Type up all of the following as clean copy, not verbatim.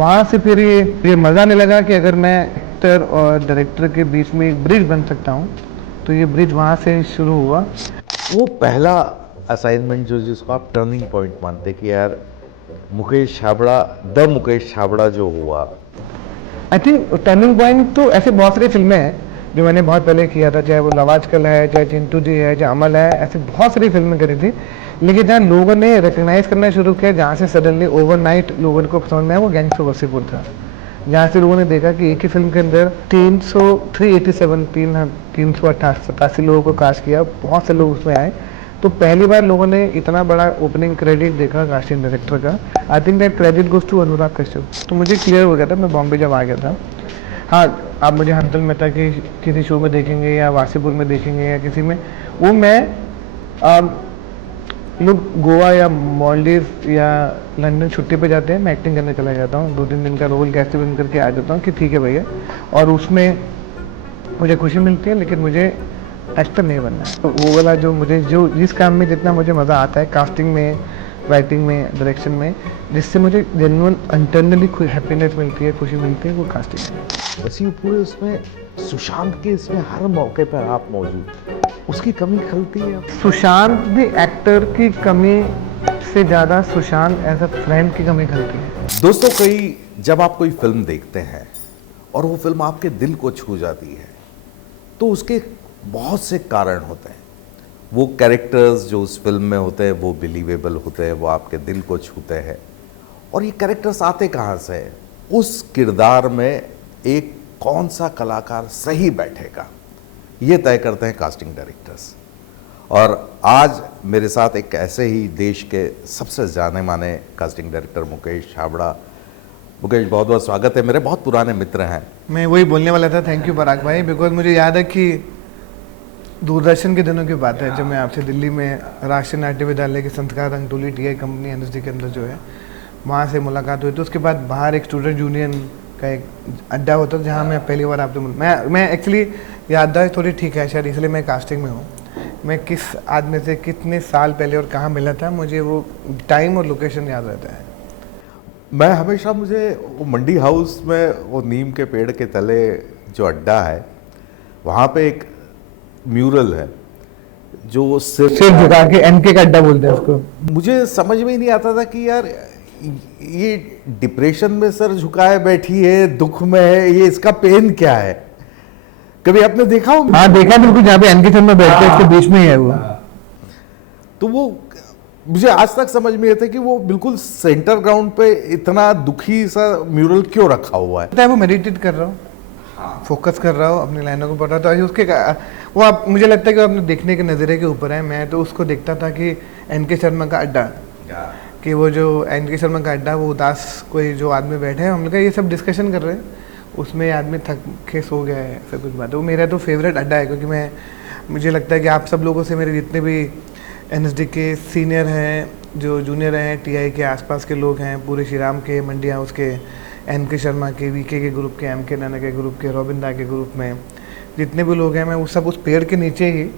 वहाँ से फिर ये मज़ा आने लगा कि अगर मैं एक्टर और डायरेक्टर के बीच में एक ब्रिज बन सकता हूँ, तो ये ब्रिज वहाँ से शुरू हुआ। वो पहला असाइनमेंट जो जिसको आप टर्निंग पॉइंट मानते कि यार मुकेश छाबड़ा द मुकेश छाबड़ा जो हुआ। आई थिंक टर्निंग पॉइंट तो ऐसे बहुत सारी फिल्में हैं जो मैंने बहुत पहले किया था, चाहे वो लव आजकल है, चाहे चिंटू जी है, चाहे अमल है, ऐसे बहुत सारी फिल्में करी थी। लेकिन जहाँ लोगों ने रिकग्नाइज करना शुरू किया, जहाँ से सडनली ओवरनाइट लोगों को समझ में आया, वो गैंग्स ऑफ वासेपुर था। जहाँ से लोगों ने देखा कि एक ही फिल्म के अंदर 387 लोगों को कास्ट किया, बहुत से लोग उसमें आए। तो पहली बार लोगों ने इतना बड़ा ओपनिंग क्रेडिट देखा कास्टिंग डायरेक्टर का। I think that credit goes to Anurag Kashyap. तो मुझे क्लियर हो गया था, मैं बॉम्बे जब आ गया था। हाँ, आप मुझे हंसल मेहता के किसी शो में देखेंगे या वासेपुर में देखेंगे या किसी में, वो मैं लोग गोवा या मालदीव या लंदन छुट्टी पे जाते हैं, मैं एक्टिंग करने चला जाता हूँ, 2-3 दिन का रोल कैसे बन करके आ जाता हूँ कि ठीक है भैया, और उसमें मुझे खुशी मिलती है, लेकिन मुझे एक्टर नहीं बनना है। तो वो वाला जो मुझे जो जिस काम में जितना मुझे मज़ा आता है, कास्टिंग में, राइटिंग में, डायरेक्शन में, जिससे मुझे जेन्युइन इंटरनली हैप्पीनेस मिलती है, खुशी मिलती है, वो कास्टिंग है। वैसे ही पूरे उसमें सुशांत के इसमें हर मौके पर आप मौजूद, उसकी कमी खलती है। सुशांत भी एक्टर की कमी से ज़्यादा सुशांत एज अ फ्रेंड की कमी खलती है। दोस्तों, कई जब आप कोई फिल्म देखते हैं और वो फिल्म आपके दिल को छू जाती है, तो उसके बहुत से कारण होते हैं। वो कैरेक्टर्स जो उस फिल्म में होते हैं वो बिलीवेबल होते हैं, वो आपके दिल को छूते हैं। और ये कैरेक्टर्स आते कहाँ से है? उस किरदार में एक कौन सा कलाकार सही बैठेगा, ये तय करते हैं कास्टिंग डायरेक्टर्स। और आज मेरे साथ एक ऐसे ही देश के सबसे जाने माने कास्टिंग डायरेक्टर मुकेश छाबड़ा। मुकेश, बहुत बहुत स्वागत है, मेरे बहुत पुराने मित्र हैं। मैं वही बोलने वाला था, थैंक यू पराग भाई, बिकॉज मुझे याद है कि दूरदर्शन के दिनों की बात है जब मैं आपसे दिल्ली में राष्ट्रीय नाट्य विद्यालय के संस्कार रंगतोली टीआई कंपनी एनएसडी के अंदर जो है, वहाँ से मुलाकात हुई। तो उसके बाद बाहर एक स्टूडेंट यूनियन का एक अड्डा होता था जहाँ मैं पहली बार आपसे मैं एक्चुअली याददाश्त थोड़ी ठीक है शायद, इसलिए मैं कास्टिंग में हूँ। मैं किस आदमी से कितने साल पहले और कहाँ मिला था, मुझे वो टाइम और लोकेशन याद रहता है। मैं हमेशा, मुझे वो मंडी हाउस में वो नीम के पेड़ के तले जो अड्डा है, वहाँ पे एक म्यूरल है जो सिर झुका के एनके का अड्डा बोलते हैं उसको। मुझे समझ में ही नहीं आता था कि यार ये डिप्रेशन में सर झुकाए बैठी है, दुख में है, ये इसका पेन क्या है? कभी आपने देखा हो? हाँ देखा बिल्कुल, जहाँ पे एनके शर्मा बैठते हैं इसके बीच में ही है वो। तो वो मुझे आज तक समझ में आता है कि वो बिल्कुल सेंटर ग्राउंड पे इतना दुखी सा म्यूरल क्यों रखा हुआ है। वो मेडिटेट कर रहा हूँ, फोकस कर रहा हूँ, अपनी लाइनों को पढ़ रहा था। तो उसके वो आप, मुझे लगता है कि अपने देखने के नज़रिए के ऊपर है। मैं तो उसको देखता था कि एनके शर्मा का अड्डा, कि वो जो एनके शर्मा का अड्डा, वो उदास कोई जो आदमी बैठे हैं, हम लोग ये सब डिस्कशन कर रहे हैं, उसमें आदमी थक के सो गया है, ऐसा कुछ बात है। वो मेरा तो फेवरेट अड्डा है, क्योंकि मुझे लगता है कि आप सब लोगों से, मेरे जितने भी एनएसडी के सीनियर हैं, जो जूनियर हैं, टीआई के आसपास के लोग हैं, पूरे श्री राम के, मंडी हाउस के, एनके शर्मा के, वीके के ग्रुप के, एमके नाना के ग्रुप के, रॉबिंदा के ग्रुप में जितने भी लोग हैं, मैं वो सब उस पेड़ के नीचे ही,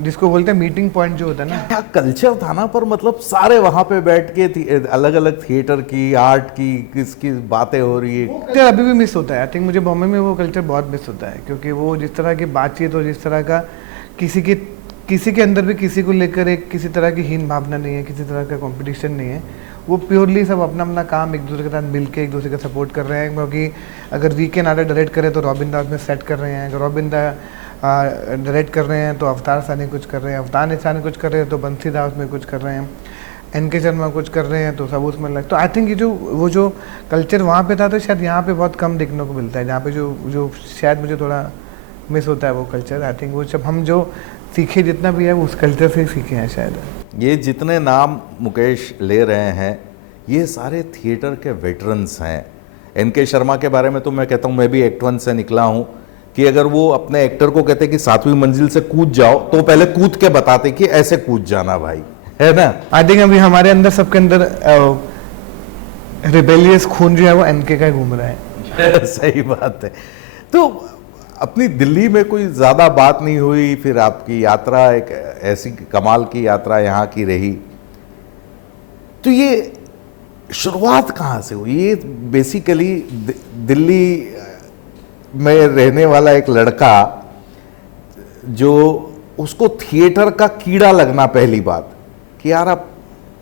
जिसको बोलते हैं मीटिंग पॉइंट जो होता है ना, क्या कल्चर था ना, पर मतलब सारे वहां पे बैठ के अलग अलग थिएटर की, आर्ट की, किसकी बातें हो रही है। कल्चर अभी भी मिस होता है। आई थिंक मुझे बॉम्बे में वो कल्चर बहुत मिस होता है, क्योंकि वो जिस तरह की बातचीत और जिस तरह का किसी के अंदर भी किसी को लेकर एक किसी तरह की हीन भावना नहीं है, किसी तरह का कंपटीशन नहीं है। वो प्योरली सब अपना अपना काम एक दूसरे के साथ मिलके एक दूसरे का सपोर्ट कर रहे हैं। क्योंकि अगर वीके नाडा डायरेक्ट करे तो रॉबिंदा उसमें सेट कर रहे हैं, अगर रॉबिंदा डायरेक्ट कर रहे हैं तो अवतार सानी कुछ कर रहे हैं, अवतार सानी कुछ कर रहे हैं तो बंसी दास में कुछ कर रहे हैं, एनके शर्मा कुछ कर रहे हैं तो सब उसमें लग। तो आई थिंक ये वो जो कल्चर वहाँ पे था, तो शायद यहाँ पे बहुत कम देखने को मिलता है, जहाँ पे जो शायद मुझे थोड़ा मिस होता है वो कल्चर। आई थिंक वो सब हम जो सीखे जितना भी है वो उस कल्चर से ही सीखे हैं शायद। ये जितने नाम मुकेश ले रहे हैं, ये सारे थिएटर के वेटरन्स हैं। एनके शर्मा के बारे में तो मैं कहता हूँ, मैं भी एक्ट वन से निकला हूँ, कि अगर वो अपने एक्टर को कहते कि 7वीं मंजिल से कूद जाओ, तो पहले कूद के बताते कि ऐसे कूद जाना भाई, है ना। आई थिंक अभी हमारे अंदर, सबके अंदर रिबेलियस खून जो है वो एनके का घूम रहा है। सही बात है। तो अपनी दिल्ली में कोई ज़्यादा बात नहीं हुई, फिर आपकी यात्रा एक ऐसी कमाल की यात्रा यहाँ की रही। तो ये शुरुआत कहाँ से हुई? ये बेसिकली दिल्ली में रहने वाला एक लड़का जो उसको थिएटर का कीड़ा लगना, पहली बात कि यार अब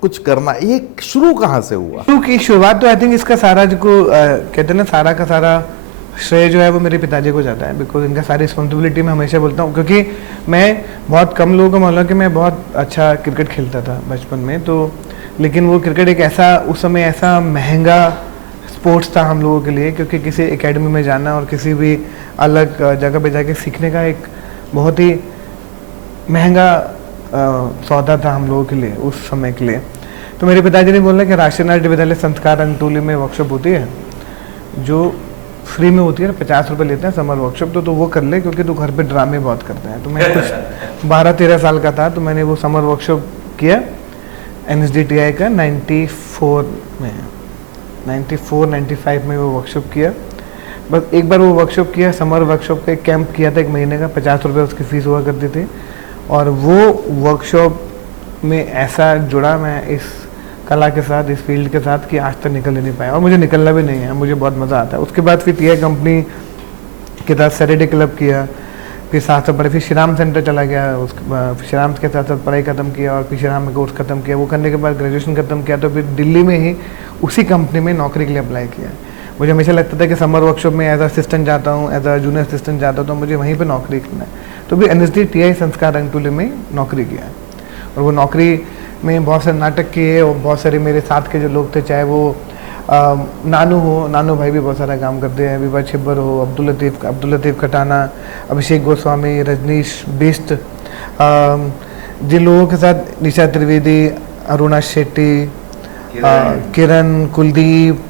कुछ करना, ये शुरू कहाँ से हुआ? शुरू की शुरुआत तो आई थिंक इसका सारा जो कहते हैं ना, सारा का सारा श्रेय जो है वो मेरे पिताजी को जाता है, बिकॉज इनका सारी रिस्पॉन्सिबिलिटी मैं हमेशा बोलता हूँ, क्योंकि मैं बहुत कम लोगों को मालूम कि मैं बहुत अच्छा क्रिकेट खेलता था बचपन में, तो लेकिन वो क्रिकेट एक ऐसा उस समय ऐसा महंगा स्पोर्ट्स था हम लोगों के लिए, क्योंकि किसी एकेडमी में जाना और किसी भी अलग जगह पे जाके सीखने का एक बहुत ही महंगा सौदा था हम लोगों के लिए उस समय के लिए। तो मेरे पिताजी ने बोला कि राष्ट्रीय नाट्य विद्यालय संस्कार अंगतुली में वर्कशॉप होती है जो फ्री में होती है, 50 रुपये लेते हैं समर वर्कशॉप, तो वो कर ले, क्योंकि तू घर पे ड्रामे बहुत करता है। तो मैं कुछ 12-13 साल का था, तो मैंने वो समर वर्कशॉप किया NSDTI का 94 में, 94-95 में वो वर्कशॉप किया। बस एक बार वो वर्कशॉप किया, समर वर्कशॉप का एक कैंप किया था 1 महीने का, 50 रुपये उसकी फ़ीस हुआ करती थी। और वो वर्कशॉप में ऐसा जुड़ा मैं इस कला के साथ, इस फील्ड के साथ, कि आज तक निकल ही नहीं पाया, और मुझे निकलना भी नहीं है, मुझे बहुत मज़ा आता है। उसके बाद फिर TI कंपनी के साथ सैटरडे क्लब किया, फिर साथ साथ पढ़े, फिर श्रीराम सेंटर चला गया, उसके श्रीराम के साथ साथ पढ़ाई ख़त्म किया, और फिर श्रीराम में कोर्स ख़त्म किया। वो करने के बाद ग्रेजुएशन ख़त्म किया, तो फिर दिल्ली में ही उसी कंपनी में नौकरी के लिए अप्लाई किया। मुझे हमेशा लगता था कि समर वर्कशॉप में एज असिस्टेंट जाता हूँ, एज अ जूनियर असिस्टेंट जाता हूँ, तो मुझे वहीं पर नौकरी करना है। तो फिर NSDTI संस्कार अंगतुली में नौकरी किया, और वो नौकरी में बहुत सारे नाटक किए, और बहुत सारे मेरे साथ के जो लोग थे, चाहे वो नानू भाई भी बहुत सारा काम करते हैं, विभा छिब्बर हो, अब्दुल लतीफ़ खटाना, अभिषेक गोस्वामी, रजनीश बिष्ट, जिन लोगों के साथ निशा त्रिवेदी, अरुणा शेट्टी, किरण, कुलदीप,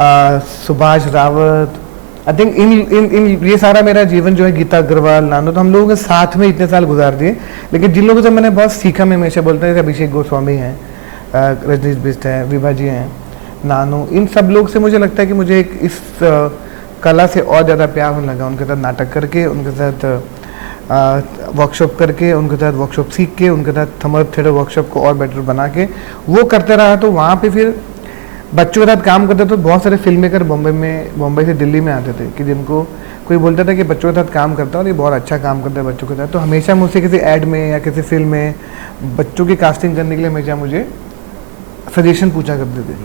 सुभाष रावत, आई थिंक इन ये सारा मेरा जीवन जो है, गीता अग्रवाल, नानू, तो हम लोगों के साथ में इतने साल गुजार दिए। लेकिन जिन लोगों से मैंने बहुत सीखा, मैं हमेशा बोलता हूँ, अभिषेक गोस्वामी हैं, रजनीश बिष्ट हैं, विभा जी हैं, नानू, इन सब लोग से मुझे लगता है कि मुझे एक इस कला से और ज़्यादा प्यार होने लगा। उनके साथ नाटक करके, उनके साथ वर्कशॉप करके, उनके साथ वर्कशॉप सीख के, उनके साथ समर थिएटर वर्कशॉप को और बेटर बना के वो करते रहा। तो वहाँ पे फिर बच्चों के साथ काम करते, तो बहुत सारे फिल्म मेकर बॉम्बे से दिल्ली में आते थे, कि जिनको कोई बोलता था कि बच्चों के साथ काम करता है और ये बहुत अच्छा काम करता है बच्चों के साथ। तो हमेशा मुझसे किसी ऐड में या किसी फिल्म में बच्चों की कास्टिंग करने के लिए हमेशा मुझे सजेशन पूछा करते थे।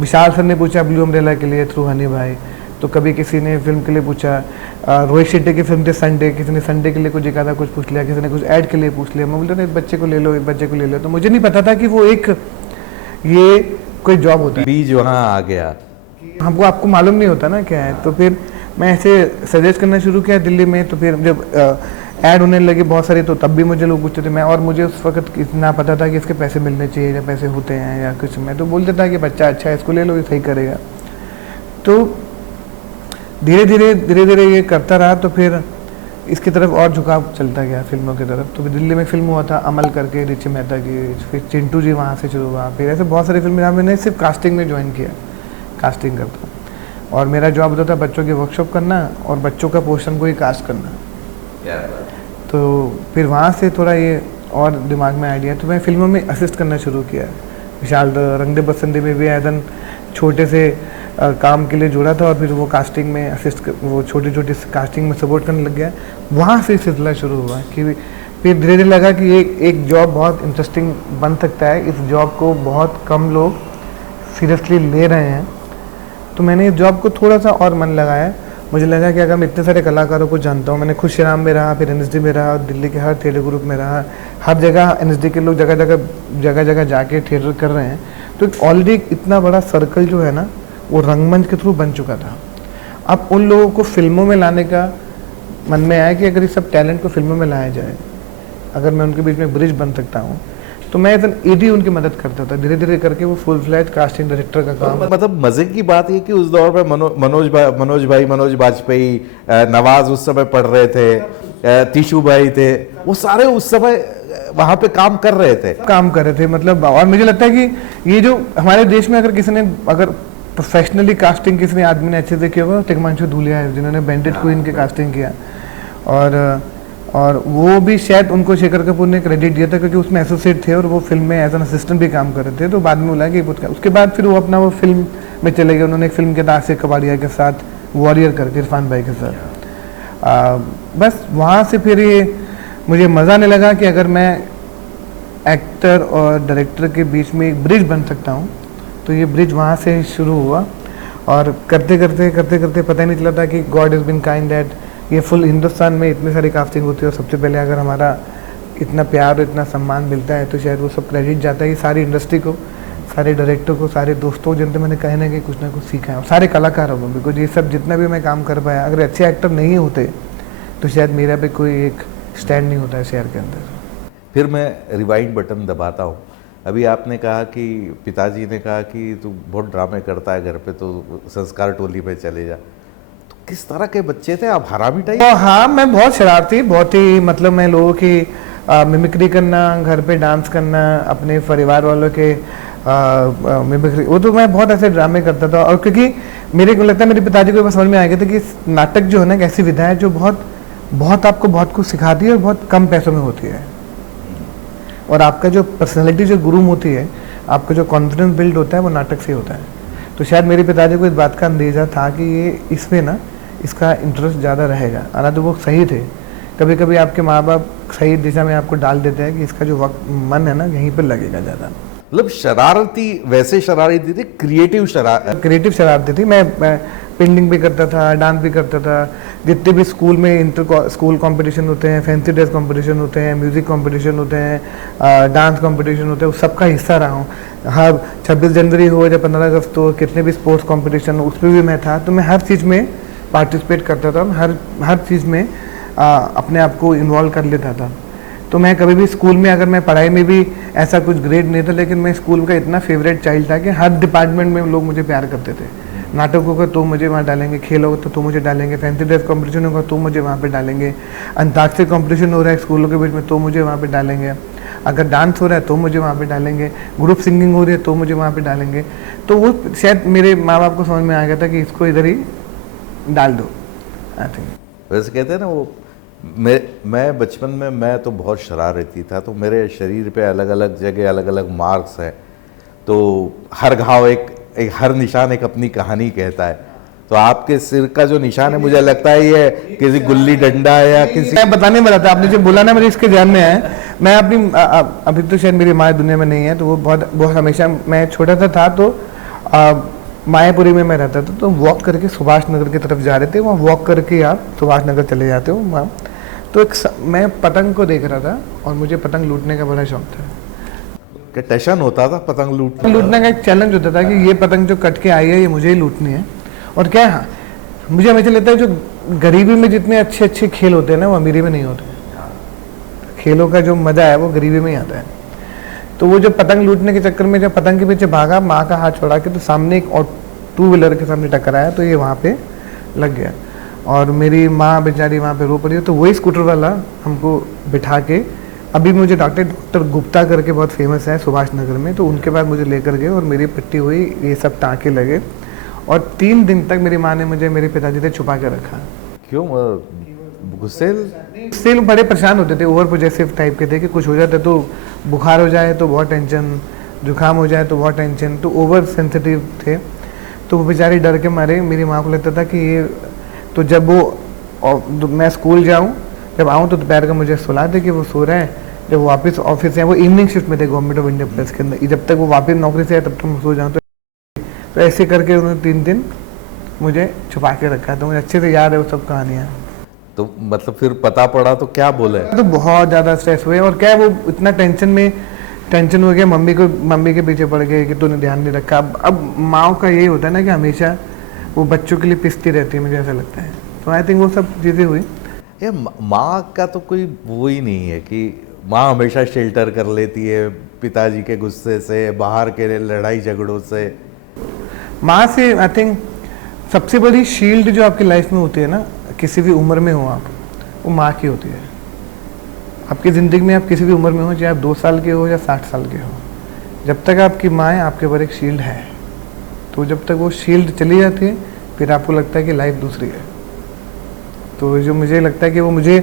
विशाल सर ने पूछा ब्लू अम्ब्रेला के लिए थ्रू हनी भाई, तो कभी किसी ने फिल्म के लिए पूछा, रोहित शेट्टी की फिल्म थी संडे, किसी ने संडे के लिए कुछ एकाधा कुछ पूछ लिया, किसी ने कुछ ऐड के लिए पूछ लिया। मैं बोलता था इस बच्चे को ले लो, इस बच्चे को ले लो। तो मुझे नहीं पता था कि वो एक ये कोई जॉब होता है, बीज वहाँ आ गया, हमको आपको मालूम नहीं होता ना क्या है। तो फिर मैं ऐसे सजेस्ट करना शुरू किया दिल्ली में। तो फिर जब ऐड होने लगी बहुत सारी, तो तब भी मुझे लोग पूछते थे, मैं और मुझे उस वक्त इतना पता था कि इसके पैसे मिलने चाहिए, या पैसे होते हैं या कुछ। मैं तो बोलते था कि बच्चा अच्छा है, इसको ले लो, ये सही करेगा। तो धीरे धीरे ये करता रहा, तो फिर इसकी तरफ और झुकाव चलता गया फिल्मों की तरफ। तो दिल्ली में फिल्म हुआ था अमल करके, रिची मेहता की, फिर चिंटू जी वहाँ से शुरू हुआ। फिर ऐसे बहुत सारी फिल्में जहाँ मैंने सिर्फ कास्टिंग में ज्वाइन किया, कास्टिंग करता, और मेरा जॉब होता था बच्चों की वर्कशॉप करना और बच्चों का पोर्शन को ही कास्ट करना। तो फिर वहाँ से थोड़ा ये और दिमाग में आइडिया, तो मैं फिल्मों में असिस्ट करना शुरू किया। विशाल रंग दे बसंती में भी एज एन छोटे से काम के लिए जुड़ा था, और फिर वो कास्टिंग में वो छोटी कास्टिंग में सपोर्ट करने लग गया। वहाँ से सिलसिला शुरू हुआ कि फिर धीरे धीरे लगा कि एक जॉब बहुत इंटरेस्टिंग बन सकता है, इस जॉब को बहुत कम लोग सीरियसली ले रहे हैं। तो मैंने इस जॉब को थोड़ा सा और मन लगाया। मुझे लगा कि अगर मैं इतने सारे कलाकारों को जानता हूँ, मैंने खुद श्रीराम में रहा, फिर NSD में रहा, दिल्ली के हर थिएटर ग्रुप में रहा, हर जगह NSD के लोग जगह जगह जाके थिएटर कर रहे हैं। तो ऑलरेडी इतना बड़ा सर्कल जो है ना, वो रंगमंच के थ्रू बन चुका था। अब उन लोगों को फिल्मों में लाने का मन में आया कि अगर इस सब टैलेंट को फिल्मों में लाया जाए, अगर मैं उनके बीच में ब्रिज बन सकता हूँ, तो मैं एज एन एडी उनकी मदद करता था। धीरे धीरे करके वो फुल फ्लैज कास्टिंग डायरेक्टर का काम। मतलब मजे की बात ये कि उस दौर में मनोज बाजपेयी, नवाज उस समय पढ़ रहे थे, तीशू भाई थे, वो सारे उस समय वहाँ पे काम कर रहे थे मतलब। और मुझे लगता है कि ये जो हमारे देश में अगर किसी ने प्रोफेशनली कास्टिंग किसी ने आदमी ने अच्छे से किया होगा, तिग्मांशु धूलिया है, जिन्होंने बैंडेड क्वीन की कास्टिंग किया। और और वो भी शायद उनको शेखर कपूर ने क्रेडिट दिया था क्योंकि उसमें एसोसिएट थे और वो फिल्म में एज एन असिस्टेंट भी काम कर रहे थे, तो बाद में बोला कि उसके बाद फिर वो अपना वो फिल्म में चले गए। उन्होंने एक फिल्म किया था आसिफ कबाड़िया के साथ, वॉरियर करके, इरफान भाई के साथ। बस वहाँ से फिर ये मुझे मज़ा आने लगा कि अगर मैं एक्टर और डायरेक्टर के बीच में एक ब्रिज बन सकता हूँ, तो ये ब्रिज वहाँ से शुरू हुआ। और करते करते पता ही नहीं चला था कि God is been kind that ये फुल हिंदुस्तान में इतनी सारी कास्टिंग होती है और सबसे पहले अगर हमारा इतना प्यार और इतना सम्मान मिलता है तो शायद वो सब क्रेडिट जाता है सारी इंडस्ट्री को, सारे डायरेक्टर को, सारे दोस्तों जिनसे मैंने कहीं ना कहीं कुछ ना कुछ सीखा है, और सारे कलाकारों को। बिकॉज ये सब जितना भी मैं काम कर पाया, अगर अच्छे एक्टर नहीं होते तो शायद मेरा भी कोई एक स्टैंड नहीं होता है शहर के अंदर। फिर मैं रिवाइंड बटन दबाता हूँ। अभी आपने कहा कि पिताजी ने कहा कि तू बहुत ड्रामे करता है घर पे, तो संस्कार टोली पे चले जा। तो किस तरह के बच्चे थे आप, हरामी टाइप? हाँ, मैं बहुत शरारती, बहुत ही, मतलब मैं लोगों की मिमिक्री करना, घर पे डांस करना, अपने परिवार वालों के मिमिक्री, वो तो मैं बहुत ऐसे ड्रामे करता था। और क्योंकि मेरे को लगता है मेरे पिताजी को समझ में आ गया था कि नाटक जो है ना एक ऐसी विधा है जो बहुत आपको बहुत कुछ सिखाती है और बहुत कम पैसों में होती है। और आपका जो पर्सनैलिटी जो ग्रूम होती है, आपका जो कॉन्फिडेंस बिल्ड होता है, वो नाटक से होता है। तो शायद मेरे पिताजी को इस बात का अंदेजा था कि ये इसमें ना इसका इंटरेस्ट ज़्यादा रहेगा। हालांकि वो सही थे, कभी कभी आपके माँ बाप सही दिशा में आपको डाल देते हैं कि इसका जो वक्त मन है ना यहीं पर लगेगा ज़्यादा। मतलब शरारती, वैसे शरारती थी, क्रिएटिव शरारती थी। मैं पेंटिंग भी करता था, डांस भी करता था। जितने भी स्कूल में इंटर स्कूल कंपटीशन होते हैं, फैंसी ड्रेस कंपटीशन होते हैं, म्यूज़िक कंपटीशन होते हैं, डांस कंपटीशन होते हैं, उस सबका हिस्सा रहा हूँ। हर 26 जनवरी हो या 15 अगस्त हो, कितने भी स्पोर्ट्स कंपटीशन हो उसमें भी मैं था। तो मैं हर चीज़ में पार्टिसिपेट करता था, हर चीज़ में अपने आप को इन्वॉल्व कर लेता था। तो मैं कभी भी स्कूल में, अगर मैं पढ़ाई में भी ऐसा कुछ ग्रेड नहीं था, लेकिन मैं स्कूल का इतना फेवरेट चाइल्ड था कि हर डिपार्टमेंट में लोग मुझे प्यार करते थे। नाटक होगा तो मुझे वहाँ डालेंगे, खेल होगा तो मुझे डालेंगे, फैंसी ड्रेस कंपटीशन होगा तो मुझे वहाँ पे डालेंगे, अंताक्षरी कंपटीशन हो रहा है स्कूलों के बीच में तो मुझे वहाँ पे डालेंगे, अगर डांस हो रहा है तो मुझे वहाँ पे डालेंगे, ग्रुप सिंगिंग हो रही है तो मुझे वहाँ पे डालेंगे। तो वो शायद मेरे माँ बाप को समझ में आ गया था कि इसको इधर ही डाल दो, आई थिंक। वैसे कहते हैं ना वो, मैं बचपन में मैं तो बहुत शरारती था, तो मेरे शरीर पे अलग अलग जगह अलग अलग मार्क्स हैं। तो हर घाव एक हर निशान एक अपनी कहानी कहता है। तो आपके सिर का जो निशान है, मुझे लगता है ये किसी गुल्ली डंडा है या किसी, मैं बताने वाला था, आपने जो बोला ना मेरे इसके ध्यान में है। मैं अपनी अभी तो शायद मेरी माँ दुनिया में नहीं है, तो वो बहुत हमेशा, मैं छोटा था तो मायापुरी में मैं रहता था, तो वॉक करके सुभाष नगर की तरफ जा रहे थे, वहाँ वॉक करके आप सुभाष नगर चले जाते हो वहाँ। तो मैं पतंग को देख रहा था और मुझे पतंग लूटने का बड़ा शौक था। क्या टेंशन होता था पतंग लूटने का? एक चैलेंज होता था कि ये पतंग जो कट के आई है ये मुझे ही लूटनी है। और क्या है, मुझे हमेशा लगता है जो गरीबी में जितने अच्छे अच्छे खेल होते हैं ना वो अमीरी में नहीं होते। खेलों का जो मजा है वो गरीबी में ही आता है। तो वो जो पतंग लूटने के चक्कर में जब पतंग के पीछे भागा, माँ का हाथ छोड़ा के, तो सामने एक और 2 व्हीलर के सामने टकराया, तो ये वहाँ पे लग गया और मेरी माँ बेचारी वहाँ पे रो पड़ी। तो वही स्कूटर वाला हमको बिठा के, अभी मुझे डॉक्टर गुप्ता करके बहुत फेमस है सुभाष नगर में, तो उनके बाद मुझे लेकर गए और मेरी पट्टी हुई, ये सब टाँके लगे और 3 दिन तक मेरी माँ ने मुझे मेरे पिताजी से छुपा के रखा। क्यों? गुस्से से बड़े परेशान होते थे, ओवर पॉजेसिव टाइप के थे कि कुछ हो जाता तो बुखार हो जाए तो बहुत टेंशन, जुकाम हो जाए तो बहुत टेंशन, तो ओवर सेंसिटिव थे। तो वो बेचारे डर के मारे, मेरी माँ को लगता था कि ये, तो जब वो मैं स्कूल जाऊँ, जब आऊँ तो दोपहर का मुझे सुला दे कि वो सो रहा है, जब वो वापस ऑफिस से, वो इवनिंग शिफ्ट में थे गवर्नमेंट ऑफ इंडिया प्रेस के अंदर, जब तक वो वापस नौकरी से आए तब तक मैं सो जाऊँ। तो ऐसे करके उन्होंने 3 दिन मुझे छुपा के रखा। तो मुझे अच्छे से याद है वो सब कहानियाँ। तो मतलब फिर पता पड़ा तो क्या बोले? तो बहुत ज़्यादा स्ट्रेस हुए और क्या वो इतना टेंशन हो गया, मम्मी के पीछे पड़ गए कि तूने ध्यान नहीं रखा। अब माँ का यही होता है ना कि हमेशा वो बच्चों के लिए पिसती रहती है, मुझे ऐसा लगता है। तो आई थिंक वो सब चीज़ें हुई। ये माँ का तो कोई वो ही नहीं है कि माँ हमेशा शेल्टर कर लेती है पिताजी के गुस्से से, बाहर के लड़ाई झगड़ों से। माँ से आई थिंक सबसे बड़ी शील्ड जो आपकी लाइफ में होती है ना, किसी भी उम्र में हो आप, वो माँ की होती है। आपकी ज़िंदगी में आप किसी भी उम्र में हो, चाहे आप 2 साल के हो या 60 साल के हो, जब तक आपकी माँ है आपके ऊपर एक शील्ड है। तो जब तक वो शील्ड चली जाती है फिर आपको लगता है कि लाइफ दूसरी है। तो जो मुझे लगता है कि वो मुझे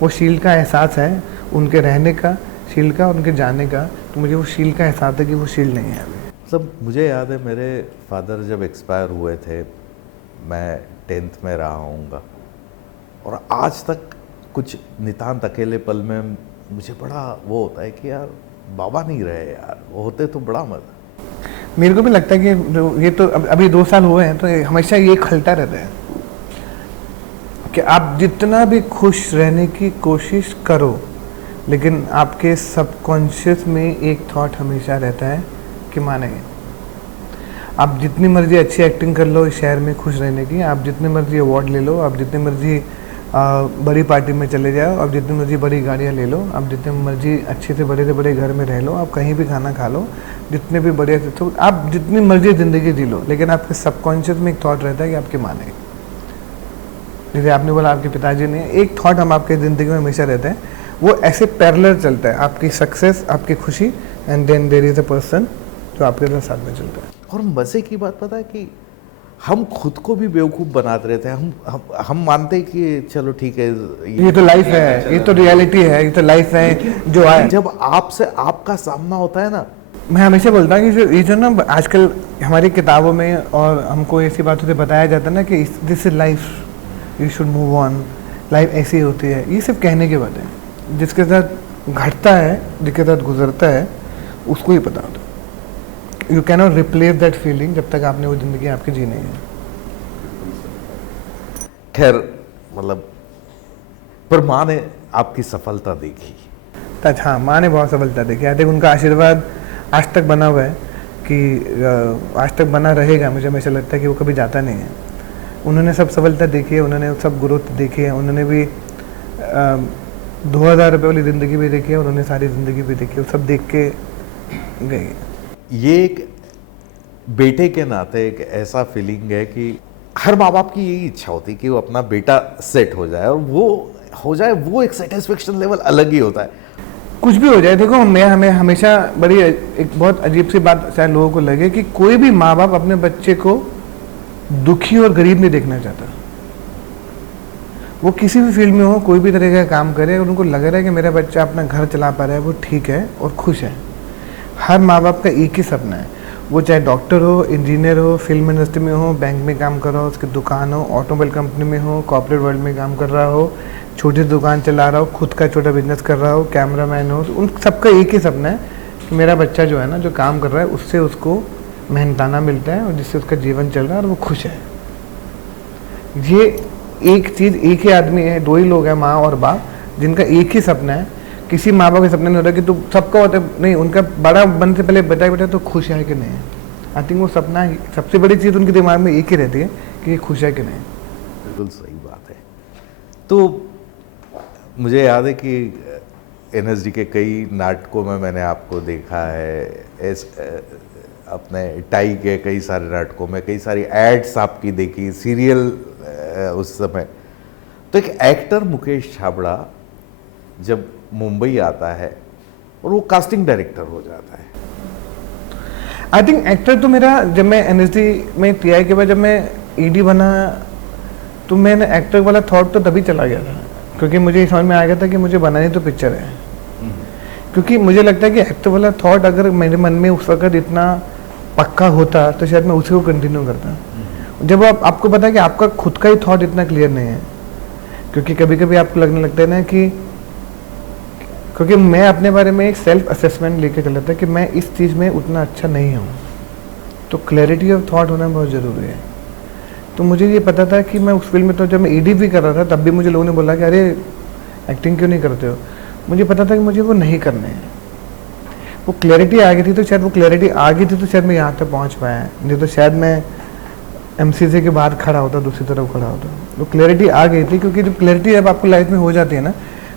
वो शील्ड का एहसास है उनके रहने का, शील्ड का, उनके जाने का। तो मुझे वो शील्ड का एहसास है कि वो शील्ड नहीं है अभी। मतलब मुझे याद है मेरे फादर जब एक्सपायर हुए थे, मैं 10th में रहा हूँगा, और आज तक कुछ नितांत अकेले पल में मुझे बड़ा वो होता है कि यार बाबा नहीं रहे यार, वो होते तो बड़ा मजा। मेरे को भी लगता है कि ये तो अभी 2 साल हुए हैं, तो हमेशा ये खलता रहता है कि आप जितना भी खुश रहने की कोशिश करो, लेकिन आपके सबकॉन्शियस में एक थॉट हमेशा रहता है कि मानेंगे। आप जितनी मर्जी अच्छी एक्टिंग कर लो इस शहर में खुश रहने की, आप जितनी मर्जी अवार्ड ले लो, आप जितनी मर्जी बड़ी पार्टी में चले जाओ, आप जितनी मर्जी बड़ी गाड़ियाँ ले लो, आप जितनी मर्जी अच्छे से बड़े घर में रह लो, आप कहीं भी खाना खा लो, जितने भी बड़े, तो आप जितनी मर्जी ज़िंदगी जी लो, लेकिन आपके सबकॉन्शियस में एक थॉट रहता है कि आपके मानेंगे। जैसे आपने बोला आपके पिताजी ने, एक थॉट हम आपके ज़िंदगी में हमेशा रहता है, वो ऐसे पैरेलल चलता है, आपकी सक्सेस, आपकी खुशी, and then there is a person जो आपके साथ में चलता है। और मज़े की बात पता है कि हम खुद को भी बेवकूफ़ बनाते रहते हैं। हम मानते हैं कि चलो ठीक है, ये तो लाइफ है, ये तो रियलिटी है, ये तो लाइफ है जो आए। जब आपसे आपका सामना होता है ना, मैं हमेशा बोलता हूँ कि ये जो ना आजकल हमारी किताबों में और हमको ऐसी बातों से बताया जाता है ना कि this is life, you should move on, life ऐसी होती है, ये सिर्फ कहने की बात है। जिसके साथ घटता है, जिसके साथ गुजरता है, उसको ही पता होता है। You can not replace that feeling जब तक आपने वो ज़िंदगी आपकी जी नहीं है। खैर मतलब पर माँ ने आपकी सफलता देखी। हाँ, माँ ने बहुत सफलता देखी। आई थिंक उनका आशीर्वाद आज तक बना हुआ है कि आज तक बना रहेगा। मुझे हमेशा लगता है कि वो कभी जाता नहीं है। उन्होंने सब सफलता देखी है, उन्होंने सब ग्रोथ देखी है, उन्होंने भी 2000 रुपये वाली ज़िंदगी भी देखी है, उन्होंने सारी ज़िंदगी भी देखी है, वो सब देख के गई। ये एक बेटे के नाते एक ऐसा फीलिंग है कि हर माँ बाप की यही इच्छा होती है कि वो अपना बेटा सेट हो जाए, और वो हो जाए, वो एक सेटिस्फेक्शन लेवल अलग ही होता है। कुछ भी हो जाए, देखो हमें हमेशा बड़ी एक बहुत अजीब सी बात शायद लोगों को लगे कि कोई भी माँ बाप अपने बच्चे को दुखी और गरीब नहीं देखना चाहता। वो किसी भी फील्ड में हो, कोई भी तरह का काम करे और उनको लग रहा है कि मेरा बच्चा अपना घर चला पा रहा है, वो ठीक है और खुश है। हर माँ बाप का एक ही सपना है, वो चाहे डॉक्टर हो, इंजीनियर हो, फिल्म इंडस्ट्री में हो, बैंक में काम कर रहा हो, उसकी दुकान हो, ऑटोमोबाइल कंपनी में हो, कॉर्पोरेट वर्ल्ड में काम कर रहा हो, छोटी दुकान चला रहा हो, खुद का छोटा बिजनेस कर रहा हो, कैमरामैन हो, तो उन सबका एक ही सपना है कि मेरा बच्चा जो है ना, जो काम कर रहा है उससे उसको मेहनताना मिलता है और जिससे उसका जीवन चल रहा है और वो खुश है। ये एक चीज़, एक ही आदमी है, 2 ही लोग हैं, माँ और बाप, जिनका एक ही सपना है। किसी माँ बाप के सपने नहीं होता कि तू सबका होता नहीं, उनका बड़ा बनने से पहले बेटा तो खुश है कि नहीं है। आई थिंक वो सपना, सबसे बड़ी चीज़ उनके दिमाग में एक ही रहती है कि ये खुश है कि नहीं। बिल्कुल सही बात है। तो मुझे याद है कि NSD के कई नाटकों में मैंने आपको देखा है, अपने टाई के कई सारे नाटकों में, कई सारी एड्स आपकी देखी, सीरियल उस समय। तो एक एक्टर मुकेश छाबड़ा जब मुंबई आता है और वो कास्टिंग डायरेक्टर हो जाता है। आई थिंक एक्टर तो मेरा, जब मैं NSD में TI के बाद जब मैं ED बना, तो मैंने एक्टर वाला थॉट तो तभी चला गया था, क्योंकि मुझे समझ में आ गया था कि मुझे बनानी तो पिक्चर है। क्योंकि मुझे लगता है कि एक्टर वाला थॉट अगर मेरे मन में उस वक्त इतना पक्का होता तो शायद मैं उसी को कंटिन्यू करता। जब आपको पता है कि आपका खुद का ही थॉट इतना क्लियर नहीं है, क्योंकि कभी कभी आपको लगने लगता है ना कि, क्योंकि मैं अपने बारे में एक सेल्फ असेसमेंट लेके चला था कि मैं इस चीज़ में उतना अच्छा नहीं हूँ, तो क्लैरिटी ऑफ थॉट होना बहुत ज़रूरी है। तो मुझे ये पता था कि मैं उस फील्ड में, तो जब मैं ED भी कर रहा था तब भी मुझे लोगों ने बोला कि अरे एक्टिंग क्यों नहीं करते हो। मुझे पता था कि मुझे वो नहीं करने हैं। वो क्लैरिटी आ गई थी, तो शायद वो क्लैरिटी आ गई थी तो शायद मैं यहाँ तक पहुँच पाया, नहीं तो शायद मैं MCC के बाहर खड़ा होता, दूसरी तरफ खड़ा होता। वो क्लैरिटी आ गई थी, क्योंकि जब क्लैरिटी जब आपको लाइफ में हो जाती है ना,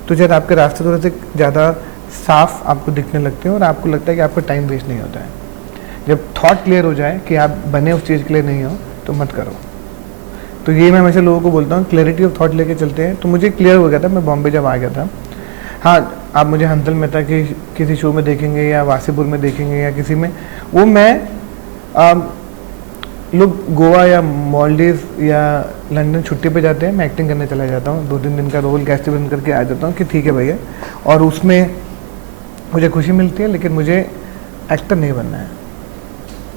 तो शायद आपके रास्ते थोड़े से ज़्यादा साफ आपको दिखने लगते हैं और आपको लगता है कि आपका टाइम वेस्ट नहीं होता है। जब थॉट क्लियर हो जाए कि आप बने उस चीज़ के लिए नहीं हो तो मत करो। तो ये मैं हमेशा लोगों को बोलता हूँ, क्लैरिटी ऑफ थॉट लेके चलते हैं। तो मुझे क्लियर हो गया था, मैं बॉम्बे जब आ गया था। हाँ, आप मुझे हंसल मेहता के किसी शो में देखेंगे या वासीपुर में देखेंगे या किसी में, वो मैं लोग गोवा या मालदीव या लंदन छुट्टी पे जाते हैं, मैं एक्टिंग करने चला जाता हूँ, 2-3 दिन का रोल कैसे बन करके आ जाता हूँ कि ठीक है भैया, और उसमें मुझे खुशी मिलती है, लेकिन मुझे एक्टर नहीं बनना है।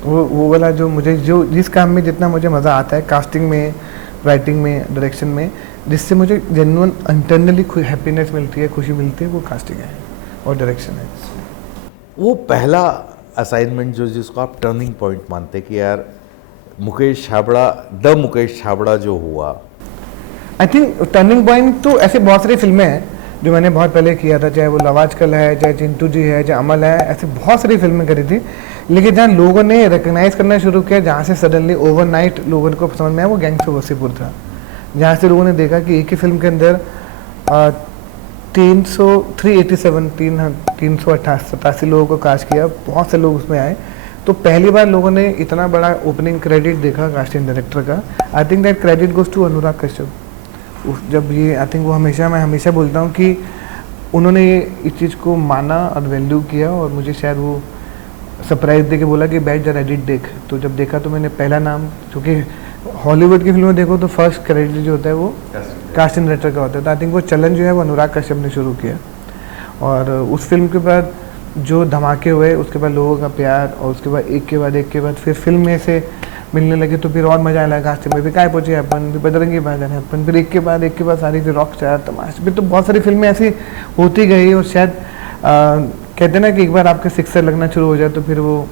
वो वाला जो मुझे जो जिस काम में जितना मुझे मज़ा आता है, कास्टिंग में, राइटिंग में, डायरेक्शन में, जिससे मुझे जेन्युइन इंटरनली हैप्पीनेस मिलती है, खुशी मिलती है, वो कास्टिंग है और डायरेक्शन है। वो पहला असाइनमेंट जो जिसको आप टर्निंग पॉइंट मानते कि यार मुकेश छाबड़ा, द मुकेश छाबड़ा जो हुआ, आई थिंक टर्निंग पॉइंट तो ऐसे बहुत सारी फिल्में हैं जो मैंने बहुत पहले किया था, चाहे वो लवाजकल है, चाहे चिंटू जी है, चाहे अमल है, ऐसी बहुत सारी फिल्में करी थी, लेकिन जहाँ लोगों ने रिकग्नाइज करना शुरू किया, जहाँ से सडनली ओवरनाइट लोगों को समझ में आया, वो गैंग्स ऑफ वसीपुर था। जहाँ से लोगों ने देखा कि एक ही फिल्म के अंदर 387 लोगों को कास्ट किया, बहुत से लोग उसमें आए, तो पहली बार लोगों ने इतना बड़ा ओपनिंग क्रेडिट देखा कास्टिंग डायरेक्टर का। I think that credit goes to Anurag Kashyap. जब ये आई थिंक वो मैं हमेशा बोलता हूँ कि उन्होंने ये इस चीज़ को माना और वैल्यू किया, और मुझे शायद वो सरप्राइज दे के बोला कि बैठ जा एडिट देख। तो जब देखा तो मैंने पहला नाम, क्योंकि हॉलीवुड की फिल्में देखो तो फर्स्ट क्रेडिट जो होता है वो कास्टिंग डायरेक्टर का होता है, तो आई थिंक वो चलन जो है वो अनुराग कश्यप ने शुरू किया। और उस फिल्म के बाद जो धमाके हुए, उसके बाद लोगों का प्यार, और उसके बाद एक के बाद फिर फिल्म में से मिलने लगे, तो फिर और मजा आने लगा कास्टिंग में भी, काय पहुंचे अपन, फिर बजरंगी भाईजान है अपन, फिर एक के बाद सारी, फिर रॉक स्टार, तमाश, फिर तो बहुत सारी फिल्में ऐसी होती गई। और शायद कहते हैं ना कि एक बार आपके सिक्सर लगना शुरू हो जाए तो फिर वो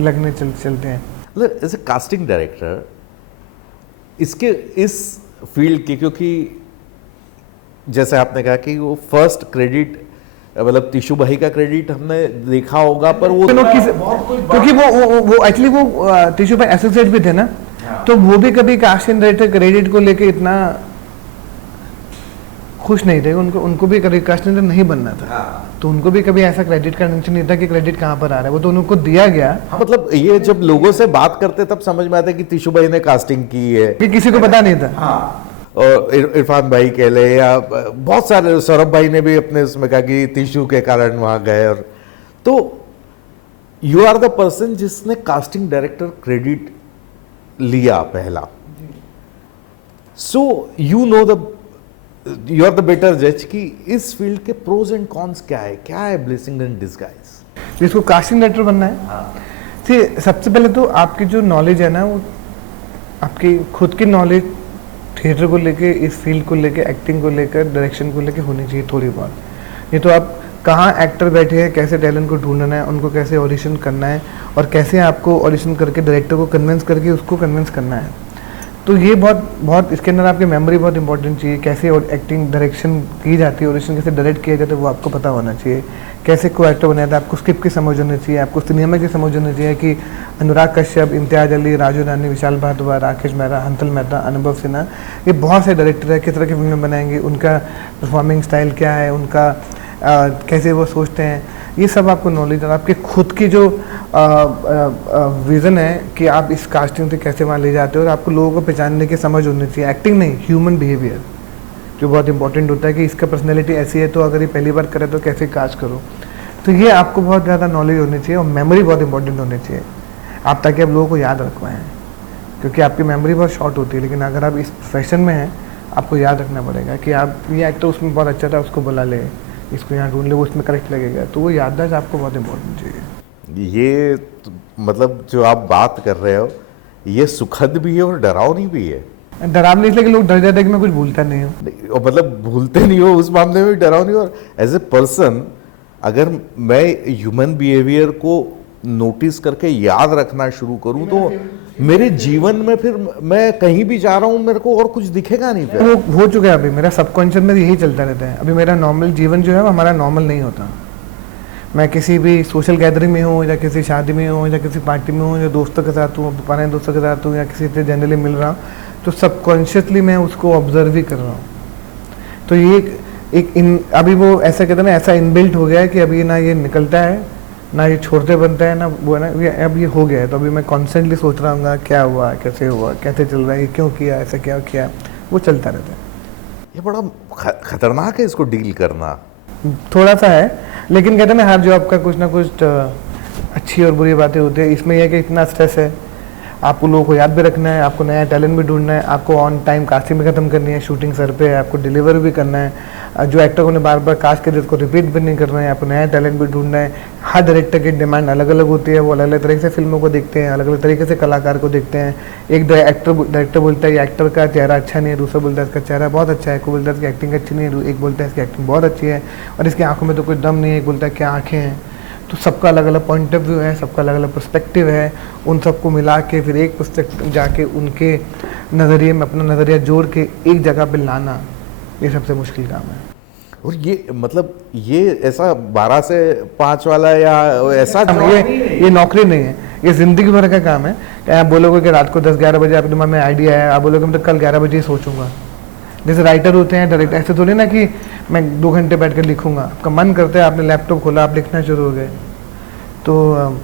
लगने चलते हैं। मतलब एज ए कास्टिंग डायरेक्टर इसके इस फील्ड के, क्योंकि जैसे आपने कहा कि वो फर्स्ट क्रेडिट, मतलब टिशू भाई का क्रेडिट हमने देखा होगा, पर वो क्योंकि वो एक्चुअली वो टिशू भाई एसोसिएट भी थे ना, तो वो भी कभी कास्टिंग डायरेक्टर क्रेडिट को लेके इतना खुश नहीं थे, उनको भी कभी कास्टिंग डायरेक्टर नहीं बनना था। तो उनको भी कभी ऐसा क्रेडिट का टेंशन नहीं था कि क्रेडिट कहाँ पर आ रहा है, वो तो उनको दिया गया। हाँ, मतलब ये जब लोगों से बात करते तब समझ में आता है कि टिशू भाई ने कास्टिंग की है, कि किसी को पता नहीं था। हाँ। और इरफान भाई कह ले, या बहुत सारे, सौरभ भाई ने भी अपने उसमें कहा कि टिशू के कारण वहां गए। और तो यू आर द पर्सन जिसने कास्टिंग डायरेक्टर क्रेडिट लिया पहला, so you know the, you are the better जज कि इस फील्ड के प्रोज एंड कॉन्स क्या है ब्लेसिंग एंड डिस्गाइज। जिसको कास्टिंग डायरेक्टर बनना है, सबसे पहले तो आपकी जो नॉलेज है ना, वो आपकी खुद की नॉलेज थिएटर को लेके, इस फील्ड को लेके, एक्टिंग को लेकर, डायरेक्शन को लेके होनी चाहिए थोड़ी बहुत। ये तो आप कहाँ एक्टर बैठे हैं, कैसे टैलेंट को ढूंढना है, उनको कैसे ऑडिशन करना है, और कैसे आपको ऑडिशन करके डायरेक्टर को कन्विंस करके उसको कन्विंस करना है, तो ये बहुत इसके अंदर आपकी मेमोरी बहुत इंपॉर्टेंट चाहिए। कैसे एक्टिंग डायरेक्शन की जाती है, ऑडिशन कैसे डायरेक्ट किया जाता है, वो आपको पता होना चाहिए। कैसे को एक्टर बनाया था, आपको स्क्रिप्ट की समझ होनी चाहिए, आपको सिनेमा की समझ होनी चाहिए कि अनुराग कश्यप, इम्तियाज अली, राजू रानी, विशाल भारद्वाज, राकेश मेहरा, हंसल मेहता, अनुभव सिन्हा, ये बहुत से डायरेक्टर है, किस तरह की फिल्में बनाएंगे, उनका परफॉर्मिंग स्टाइल क्या है, उनका कैसे वो सोचते हैं, ये सब आपको नॉलेज, और आपके खुद की जो विज़न है कि आप इस कास्टिंग से कैसे वहाँ ले जाते हो, और आपको लोगों को पहचानने की समझ होनी चाहिए। एक्टिंग नहीं, ह्यूमन बिहेवियर जो बहुत इंपॉर्टेंट होता है कि इसका पर्सनैलिटी ऐसी है, तो अगर ये पहली बार करे तो कैसे कास्ट करो, तो ये आपको बहुत ज़्यादा नॉलेज होनी चाहिए, और मेमोरी बहुत इंपॉर्टेंट होनी चाहिए आप, ताकि आप लोगों को याद रख पाएँ, क्योंकि आपकी मेमोरी बहुत शॉर्ट होती है। लेकिन अगर आप इस प्रोफेशन में हैं, आपको याद रखना पड़ेगा कि आप ये एक्टर उसमें बहुत अच्छा था, उसको बुला ले, इसको यहाँ ढूंढ ले, वो उसमें करेक्ट लगेगा, तो वो याददाश्त आपको बहुत इंपॉर्टेंट चाहिए। ये मतलब जो आप बात कर रहे हो, ये सुखद भी है और डरावनी भी है। डरावनी इसलिए कि लोग डर जाते हैं कि मैं कुछ भूलता नहीं हूँ, और मतलब भूलते नहीं हो, उस मामले में डरावनी। और एज ए पर्सन अगर मैं ह्यूमन बिहेवियर को नोटिस करके याद रखना शुरू करूं, तो मेरे जीवन में फिर मैं कहीं भी जा रहा हूं, मेरे को और कुछ दिखेगा नहीं। फिर वो हो चुका है, अभी मेरा सबकॉन्शियस में यही चलता रहता है। अभी मेरा नॉर्मल जीवन जो है वो हमारा नॉर्मल नहीं होता। मैं किसी भी सोशल गैदरिंग में हूँ, या किसी शादी में हूँ, या किसी पार्टी में हूँ, या दोस्तों के साथ हूँ, पुराने दोस्तों के साथ हूँ, या किसी से जनरली मिल रहा हूँ, तो सबकॉन्शियसली मैं उसको ऑब्जर्व ही कर रहा हूँ। तो ये अभी वो ऐसा कहते हैं ना, ऐसा इनबिल्ट हो गया है कि अभी ना ये निकलता है, ना ये छोड़ते बनता है, ना वो है ना, अब ये हो गया है। तो अभी मैं कॉन्स्टेंटली सोच रहा हूँ क्या हुआ, कैसे हुआ, कैसे चल रहा है, क्यों किया, ऐसा क्या किया, वो चलता रहता है। ये बड़ा खतरनाक है इसको डील करना, थोड़ा सा है, लेकिन कहते हैं ना हर जॉब का कुछ ना कुछ अच्छी और बुरी बातें होती है। इसमें यह कि इतना स्ट्रेस है, आपको लोगों को याद भी रखना है, आपको नया टैलेंट भी ढूंढना है, आपको ऑन टाइम कास्टिंग भी खत्म करनी है, शूटिंग सर पे है, आपको डिलीवर भी करना है, जो एक्टर को ने बार बार कास्ट कर उसको रिपीट भी नहीं करना है, आपको नया टैलेंट भी ढूंढना है। हर डायरेक्टर की डिमांड अलग अलग होती है, वो अलग अलग तरीके से फिल्मों को देखते हैं, अलग अलग तरीके से कलाकार को देखते हैं। एक डायरेक्टर बोलता है ये एक्टर का चेहरा अच्छा नहीं है, दूसरा बोलता है इसका चेहरा बहुत अच्छा है, कोई बोलता है इसकी एक्टिंग अच्छी नहीं है, एक बोलता है इसकी एक्टिंग बहुत अच्छी है और इसकी आंखों में तो कोई दम नहीं है, एक बोलता है क्या आंखें हैं। तो सबका अलग अलग पॉइंट ऑफ व्यू है, सबका अलग अलग पर्सपेक्टिव है, उन सबको मिला के फिर एक पुस्तक जाके उनके नज़रिए में अपना नज़रिया जोड़ के एक जगह पे लाना, ये सबसे मुश्किल काम है। और ये मतलब ये ऐसा 12 से 5 वाला या ऐसा ये नौकरी नहीं है, ये ज़िंदगी भर का काम है। क्या आप बोलोगे कि रात को 10-11 बजे आपके दिमाग में आइडिया है, आप बोलोगे मैं तो कल 11 बजे ही सोचूंगा। जैसे राइटर होते हैं, डायरेक्टर, ऐसे थोड़ी ना कि मैं 2 घंटे बैठ कर लिखूंगा। आपका मन करता है, आपने लैपटॉप खोला, आप लिखना शुरू हो गए। तो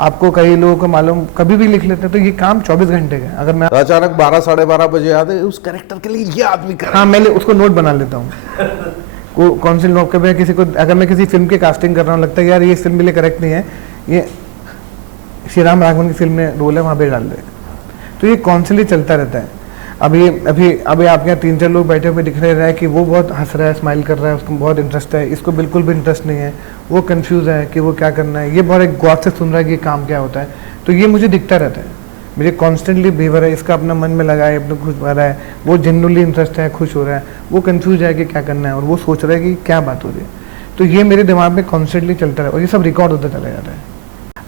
आपको कई लोगों को मालूम कभी भी लिख लेते हैं, तो ये काम 24 घंटे का। अगर मैं अचानक 12 साढ़े 12 बजे याद है उस कैरेक्टर के लिए ये आदमी कर, हाँ, मैं उसको नोट बना लेता हूँ। कौन सी नोट कभी किसी को, अगर मैं किसी फिल्म की कास्टिंग कर रहा हूँ, लगता है यार ये फिल्म के लिए करेक्ट नहीं है, ये श्री राम राघवन की फिल्म में रोल है, वहाँ पे डाल दे। तो ये कॉन्स्टेंटली चलता रहता है। अभी आपके यहाँ 3-4 लोग बैठे हुए दिख रहे हैं कि वो बहुत हंस रहा है, स्माइल कर रहा है, उसको बहुत इंटरेस्ट है, इसको बिल्कुल भी इंटरेस्ट नहीं है, वो कंफ्यूज है कि वो क्या करना है, ये बहुत एक गौर से सुन रहा है कि काम क्या होता है। तो ये मुझे दिखता रहता है, मुझे कॉन्स्टेंटली बिहेवियर है, इसका अपना मन में लगा है, अपना खुश हो रहा है, वो जेन्युइनली इंटरेस्ट है, खुश हो रहा है, वो कंफ्यूज है कि क्या करना है और वो सोच रहा है कि क्या बात हो रही है। तो ये मेरे दिमाग में कॉन्स्टेंटली चलता है और ये सब रिकॉर्ड होता चला जाता है।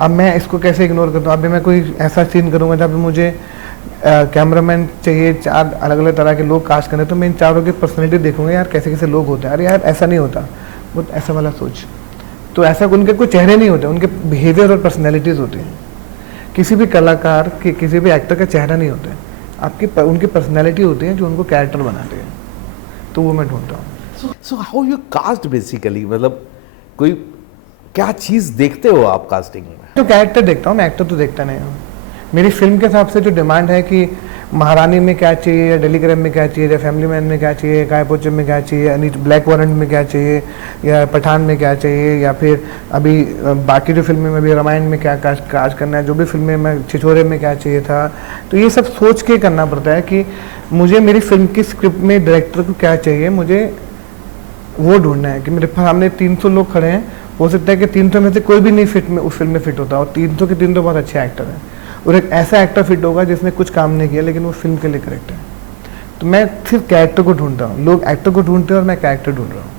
अब मैं इसको कैसे इग्नोर करता हूँ? अभी मैं कोई ऐसा सीन करूँगा जहाँ पे मुझे कैमरामैन चाहिए, 4 अलग अलग तरह के लोग कास्ट करें, तो मैं इन चारों की पर्सनैलिटी देखूंगा, यार कैसे कैसे लोग होते हैं, अरे यार ऐसा नहीं होता, वो ऐसा वाला सोच। तो ऐसा उनके कोई चेहरे नहीं होते, उनके बिहेवियर और पर्सनैलिटीज़ होती हैं। किसी भी कलाकार के, किसी भी एक्टर का चेहरा नहीं होता है, आपकी उनकी पर्सनैलिटी होती है जो उनको कैरेक्टर बनाते हैं। तो वो मैं ढूंढता हूँ। So how you cast basically, मतलब कोई क्या चीज़ देखते हो आप कास्टिंग में? तो कैरेक्टर देखता हूँ मैं, एक्टर तो देखता नहीं हूँ। मेरी फिल्म के हिसाब से जो डिमांड है कि महारानी में क्या चाहिए, या टेलीग्राम में क्या चाहिए, या फैमिली मैन में क्या चाहिए, काय पोचम में क्या चाहिए, या ब्लैक वारंट में क्या चाहिए, या पठान में क्या चाहिए, या फिर अभी बाकी जो फिल्में में भी रामायण में क्या काज करना है, जो भी फिल्में में छिछोरे में क्या चाहिए था, तो ये सब सोच के करना पड़ता है कि मुझे मेरी फिल्म की स्क्रिप्ट में डायरेक्टर को क्या चाहिए, मुझे वो ढूंढना है। कि मेरे सामने 300 लोग खड़े हैं, हो सकता है कि 300 में से कोई भी नहीं फिट में उस फिल्म में फिट होता, और 300 के 300 बहुत अच्छे एक्टर हैं, और एक ऐसा एक्टर फिट होगा जिसने कुछ काम नहीं किया लेकिन वो फिल्म के लिए करेक्ट है। तो मैं सिर्फ कैरेक्टर को ढूंढता हूँ, लोग एक्टर को ढूंढते हैं और मैं कैरेक्टर ढूंढ रहा हूँ।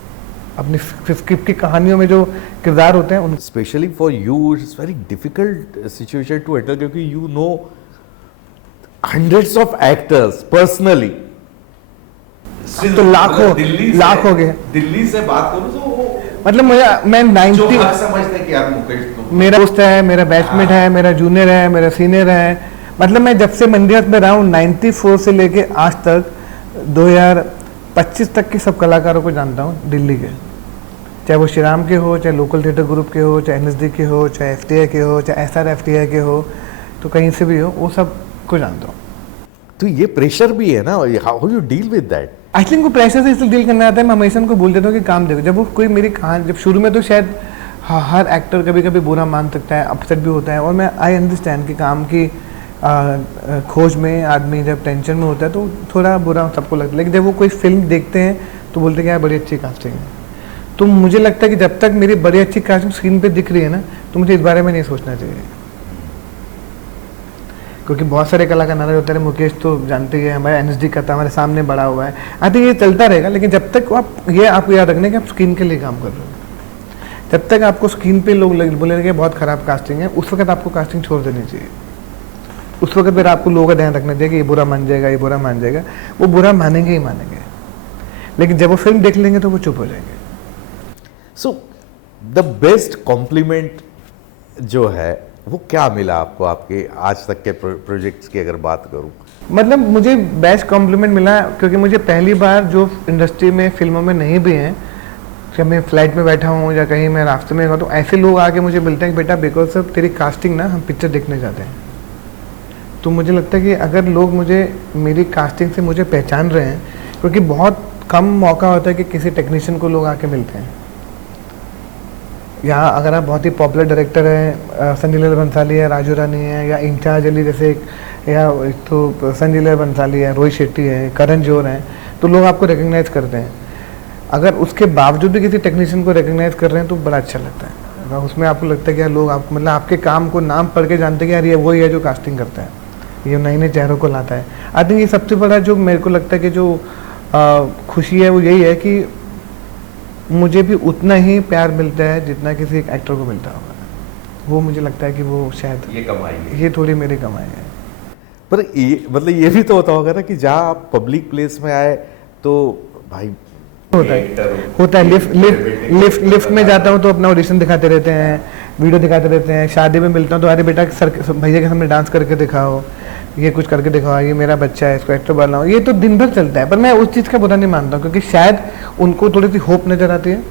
अपनी स्क्रिप्ट की कहानियों में जो किरदार होते हैं उन specially for you it's very difficult situation to handle, क्योंकि you know hundreds of actors personally. तो लाख हो गए। दिल्ली से बात करूं तो मतलब मैं 90 समझते हैं कि यार मुकेश तो मेरा दोस्त है, मेरा बैचमेट है, मेरा जूनियर है, मेरा सीनियर है। मतलब मैं जब से मंडियात में रहा हूँ 94 से लेके आज तक 2025 तक के सब कलाकारों को जानता हूँ दिल्ली के, चाहे वो श्री राम के हो, चाहे लोकल थिएटर ग्रुप के हो, चाहे NSD के हो, चाहे FTI के हो, चाहे SRFTI के हो, तो कहीं से भी हो, वो सब को जानता हूँ। तो ये प्रेशर भी है ना, how you deal with that? I think वो प्रेशर से इसलिए डील करना आता है, मैं हमेशा उनको बोल देता हूँ कि काम देखो। जब वो कोई मेरी कहानी, जब शुरू में तो शायद हर एक्टर कभी कभी बुरा मान सकता है, अपसेट भी होता है, और मैं आई अंडरस्टैंड कि काम की खोज में आदमी जब टेंशन में होता है तो थोड़ा बुरा सबको लगता है, लेकिन जब वो कोई फिल्म देखते हैं तो बोलते हैं कि यार बड़ी अच्छी कास्टिंग है। तो मुझे लगता है कि जब तक मेरी बड़ी अच्छी कास्टिंग स्क्रीन पे दिख रही है ना, तो मुझे इस बारे में नहीं सोचना चाहिए, क्योंकि बहुत सारे कलाकार नाराज होते हैं, मुकेश तो जानते ही है, हमारे NSD का था, हमारे सामने बड़ा हुआ है। आई थिंक ये चलता रहेगा, लेकिन जब तक आपको याद रखना है कि आप स्क्रीन के लिए काम कर रहे हो, जब तक आपको स्क्रीन पे लोग बोलेंगे बहुत खराब कास्टिंग है, उस वक्त आपको कास्टिंग छोड़ देनी चाहिए। उस वक्त फिर आपको लोगों का ध्यान रखना चाहिए कि ये बुरा मान जाएगा, ये बुरा मान जाएगा। वो बुरा मानेंगे ही मानेंगे, लेकिन जब वो फिल्म देख लेंगे तो वो चुप हो जाएंगे। सो द बेस्ट कॉम्प्लीमेंट जो है वो क्या मिला आपको आपके आज तक के प्रोजेक्ट्स की अगर बात करूं? मतलब मुझे बेस्ट कॉम्प्लीमेंट मिला क्योंकि मुझे पहली बार जो इंडस्ट्री में फिल्मों में नहीं भी हैं, जब मैं फ्लाइट में बैठा हूँ या कहीं मैं रास्ते में गया, तो ऐसे लोग आके मुझे मिलते हैं कि बेटा बिकॉज ऑफ तेरी कास्टिंग ना हम पिक्चर देखने जाते हैं। तो मुझे लगता है कि अगर लोग मुझे मेरी कास्टिंग से मुझे पहचान रहे हैं, क्योंकि बहुत कम मौका होता है कि किसी टेक्नीशियन को लोग आके मिलते हैं। यहाँ अगर आप बहुत ही पॉपुलर डायरेक्टर हैं, सनी लियोनी भंसाली है, राजू रानी है, या इंचार्ज अली जैसे एक या एक तो संजय लीला भंसाली है, रोहित शेट्टी है, करण जौहर हैं, तो लोग आपको रिकग्नाइज करते हैं। अगर उसके बावजूद भी किसी टेक्नीशियन को रिकग्नाइज कर रहे हैं तो बड़ा अच्छा लगता है। अगर उसमें आपको लगता है कि यार लोग आपको मतलब आपके काम को नाम पढ़ के जानते हैं कि यार ये वही है जो कास्टिंग करता है, ये नए नए चेहरों को लाता है। आई थिंक ये सबसे बड़ा जो मेरे को लगता है कि जो खुशी है वो यही है कि मुझे भी उतना ही प्यार मिलता है जितना किसी एक एक्टर को मिलता होगा। वो मुझे लगता है कि वो शायद ये कमाई है, ये थोड़ी मेरी कमाई है। पर ये मतलब ये भी तो होता होगा ना कि जहाँ आप पब्लिक प्लेस में आए तो भाई होता है लिफ्ट में जाता हूँ तो अपना ऑडिशन दिखाते रहते हैं, वीडियो दिखाते रहते हैं। शादी में मिलता हूँ तो अरे बेटा सर भैया के सामने डांस करके दिखाओ, ये कुछ करके दिखाओ, ये मेरा बच्चा है, इसको एक्टर बनाओ। ये तो दिन भर चलता है, पर मैं उस चीज़ का बुरा नहीं मानता हूँ क्योंकि शायद उनको थोड़ी सी होप नज़र आती है।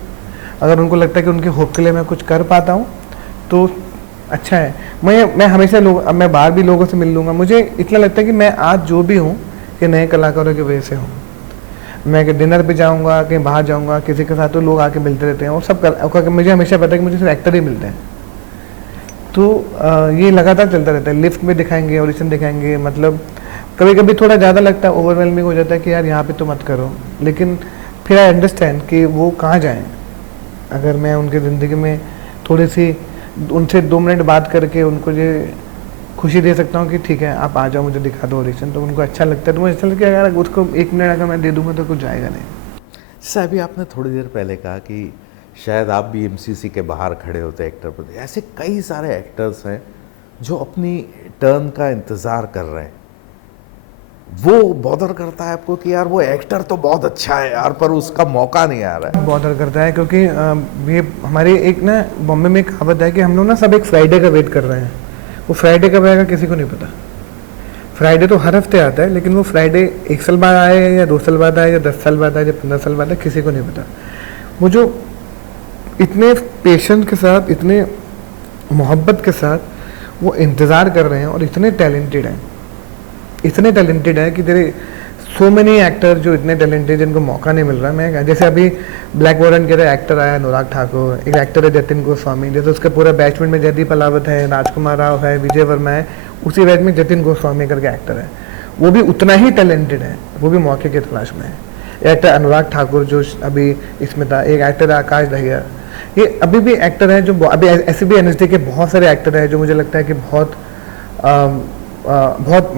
अगर उनको लगता है कि उनके होप के लिए मैं कुछ कर पाता हूँ तो अच्छा है। मैं हमेशा अब मैं बाहर भी लोगों से मिल लूँगा, मुझे इतना लगता है कि मैं आज जो भी हूँ कि नए कलाकारों की वजह से हूँ। मैं डिनर पे जाऊँगा, कहीं बाहर जाऊँगा किसी के साथ, तो लोग आके मिलते रहते हैं और सब मुझे हमेशा पता है कि मुझे सिर्फ एक्टर ही मिलते हैं। तो ये लगातार चलता रहता है। लिफ्ट में दिखाएंगे, ऑडिशन दिखाएंगे, मतलब कभी कभी थोड़ा ज़्यादा लगता है, ओवरवेलमिंग हो जाता है कि यार यहाँ पे तो मत करो, लेकिन फिर आई अंडरस्टैंड कि वो कहाँ जाएं। अगर मैं उनकी ज़िंदगी में थोड़ी सी उनसे 2 मिनट बात करके उनको ये खुशी दे सकता हूँ कि ठीक है आप आ जाओ, मुझे दिखा दो ऑडिशन, तो उनको अच्छा लगता है। तो मुझे अच्छा लगता है अगर उसको 1 मिनट अगर मैं दे दूँगा तो कुछ जाएगा नहीं। जैसे अभी आपने थोड़ी देर पहले कहा कि शायद आप भी एमसीसी के बाहर खड़े होते एक्टर पर, ऐसे कई सारे एक्टर्स हैं जो अपनी टर्न का इंतज़ार कर रहे हैं। वो बॉदर करता है आपको कि यार वो एक्टर तो बहुत अच्छा है यार पर उसका मौका नहीं आ रहा है? बॉदर करता है क्योंकि ये हमारी एक ना बॉम्बे में एक कहावत है कि हम लोग ना सब एक फ्राइडे का वेट कर रहे हैं। वो फ्राइडे कब आएगा किसी को नहीं पता। फ्राइडे तो हर हफ्ते आता है, लेकिन वो फ्राइडे 1 साल बाद आए या 2 साल बाद आए या 10 साल बाद आए या 15 साल बाद आए, किसी को नहीं पता। वो जो इतने पेशेंस के साथ, इतने मोहब्बत के साथ वो इंतज़ार कर रहे हैं और इतने टैलेंटेड हैं, इतने टैलेंटेड है कि तेरे सो मेनी एक्टर जो इतने टैलेंटेड जिनको मौका नहीं मिल रहा है। मैं जैसे अभी ब्लैक वॉरेंट के एक्टर आया अनुराग ठाकुर, एक एक्टर है जतिन गोस्वामी, जैसे उसके पूरे बैचमेंट में जयदीप अलावत है, राजकुमार राव है, विजय वर्मा है, उसी बैच में जतिन गोस्वामी करके एक्टर है, वो भी उतना ही टैलेंटेड है, वो भी मौके की तलाश में है। एक्टर अनुराग ठाकुर जो अभी इसमें था, एक एक्टर है आकाश दहिया, ये अभी भी एक्टर है जो अभी ऐसे भी एनएसडी के बहुत सारे एक्टर हैं जो मुझे लगता है कि बहुत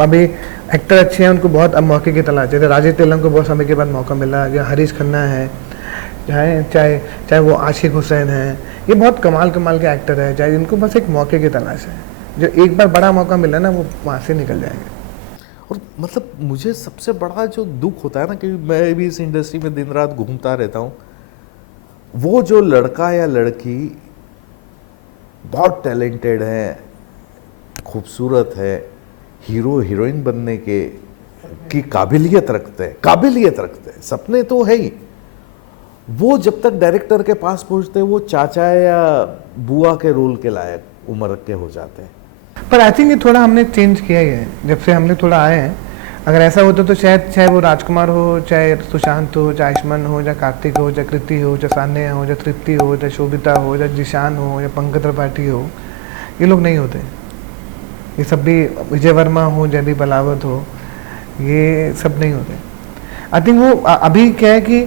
अभी एक्टर अच्छे हैं, उनको बहुत अब मौके की तलाश है। जैसे राजेश तेलंग को बहुत समय के बाद मौका मिला, या हरीश खन्ना है, चाहे वो आशिक हुसैन है, ये बहुत कमाल के एक्टर है, चाहे इनको बस एक मौके की तलाश है। जो एक बार बड़ा मौका मिला ना वो वहाँ से निकल जाएंगे। और मतलब मुझे सबसे बड़ा जो दुख होता है ना, कि मैं भी इस इंडस्ट्री में दिन रात घूमता रहता हूँ, वो जो लड़का या लड़की बहुत टैलेंटेड है, खूबसूरत है, हीरो हीरोइन बनने की काबिलियत रखते हैं, सपने तो है ही, वो जब तक डायरेक्टर के पास पहुंचते हैं वो चाचा या बुआ के रोल के लायक उम्र के हो जाते हैं। पर आई थिंक ये थोड़ा हमने चेंज किया ही है जब से हमने थोड़ा आए हैं। अगर ऐसा होता तो शायद चाहे वो राजकुमार हो, चाहे सुशांत हो, चाहे आयुष्मान हो, चाहे कार्तिक हो, चाहे कृति हो, चाहे सान्या हो, चाहे तृप्ति हो, चाहे शोभिता हो, चाहे जिशान हो, या पंकज त्रिपाठी हो, ये लोग नहीं होते। ये सब भी विजय वर्मा हो, जयदीप अलावत हो, ये सब नहीं होते। आई थिंक वो अभी क्या है कि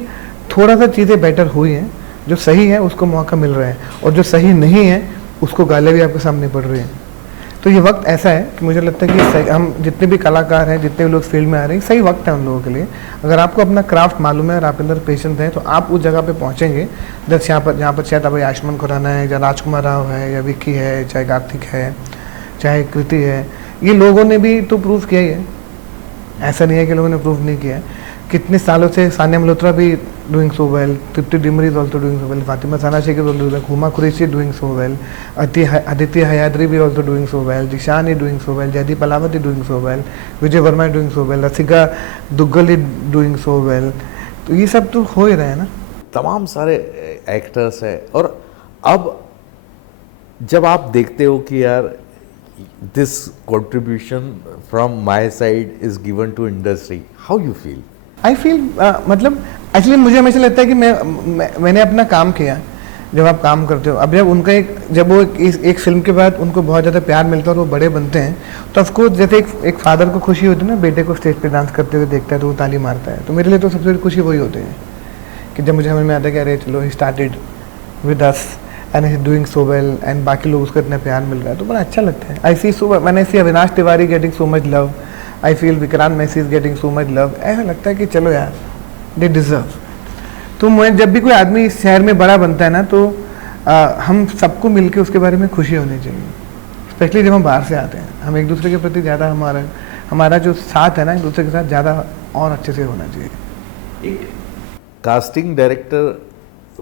थोड़ा सा चीज़ें बेटर हुई हैं, जो सही है उसको मौका मिल रहा है, और जो सही नहीं है उसको गालें भी आपके सामने पड़ रही हैं। तो ये वक्त ऐसा है कि मुझे लगता है कि हम जितने भी कलाकार हैं, जितने भी लोग फील्ड में आ रहे हैं, सही वक्त है उन लोगों के लिए। अगर आपको अपना क्राफ्ट मालूम है और आप अंदर पेशेंस हैं तो आप उस जगह पे पहुंचेंगे जहाँ पर शायद अभी आयुष्मान खुराना है, या राजकुमार राव है, या विक्की है, चाहे कार्तिक है, चाहे कृति है, ये लोगों ने भी तो प्रूव किया ही है। ऐसा नहीं है कि लोगों ने प्रूव नहीं किया है। कितने सालों से सानिया मल्होत्रा भी doing so well, Tripti Dimri is also doing so well, Fatima Sana Shaikh is also doing, Huma Qureshi doing so well, Aditya Hayadri भी also doing so well, Zeeshan is doing so well, Jaideep Ahlawat is doing so well, Vijay Varma is doing so well, Rasika Dugal is doing so well. तो ये सब तो हो ही रहे हैं ना, तमाम सारे एक्टर्स हैं। और अब जब आप देखते हो कि यार this contribution from my side is given to industry, how you feel? I feel मतलब एक्चुअली मुझे हमेशा लगता है कि मैंने अपना काम किया, जब आप काम करते हो, अब जब उनका जब वो एक फिल्म के बाद उनको बहुत ज़्यादा प्यार मिलता है और वो बड़े बनते हैं, तो ऑफकोर्स जैसे एक फादर को खुशी होती है ना, बेटे को स्टेज पे डांस करते हुए देखता है तो वो ताली मारता है, तो मेरे लिए तो सबसे बड़ी खुशी वही होती है कि जब मुझे समझ में आता है कि अरे चलो he started with us and is doing so well and बाकी लोग उसको इतना प्यार मिल रहा है, तो बड़ा अच्छा लगता है। आई सी सो मैंने see Avinash Tiwari getting so much love, I feel Vikrant Massey is getting so much love, ऐसा लगता है कि चलो यार दे डिजर्व। तो मैं जब भी कोई आदमी इस शहर में बड़ा बनता है ना, तो हम सबको मिलके उसके बारे में खुशी होनी चाहिए, स्पेशली जब हम बाहर से आते हैं। हम एक दूसरे के प्रति ज़्यादा हमारा जो साथ है ना एक दूसरे के साथ ज़्यादा और अच्छे से होना चाहिए। एक कास्टिंग डायरेक्टर,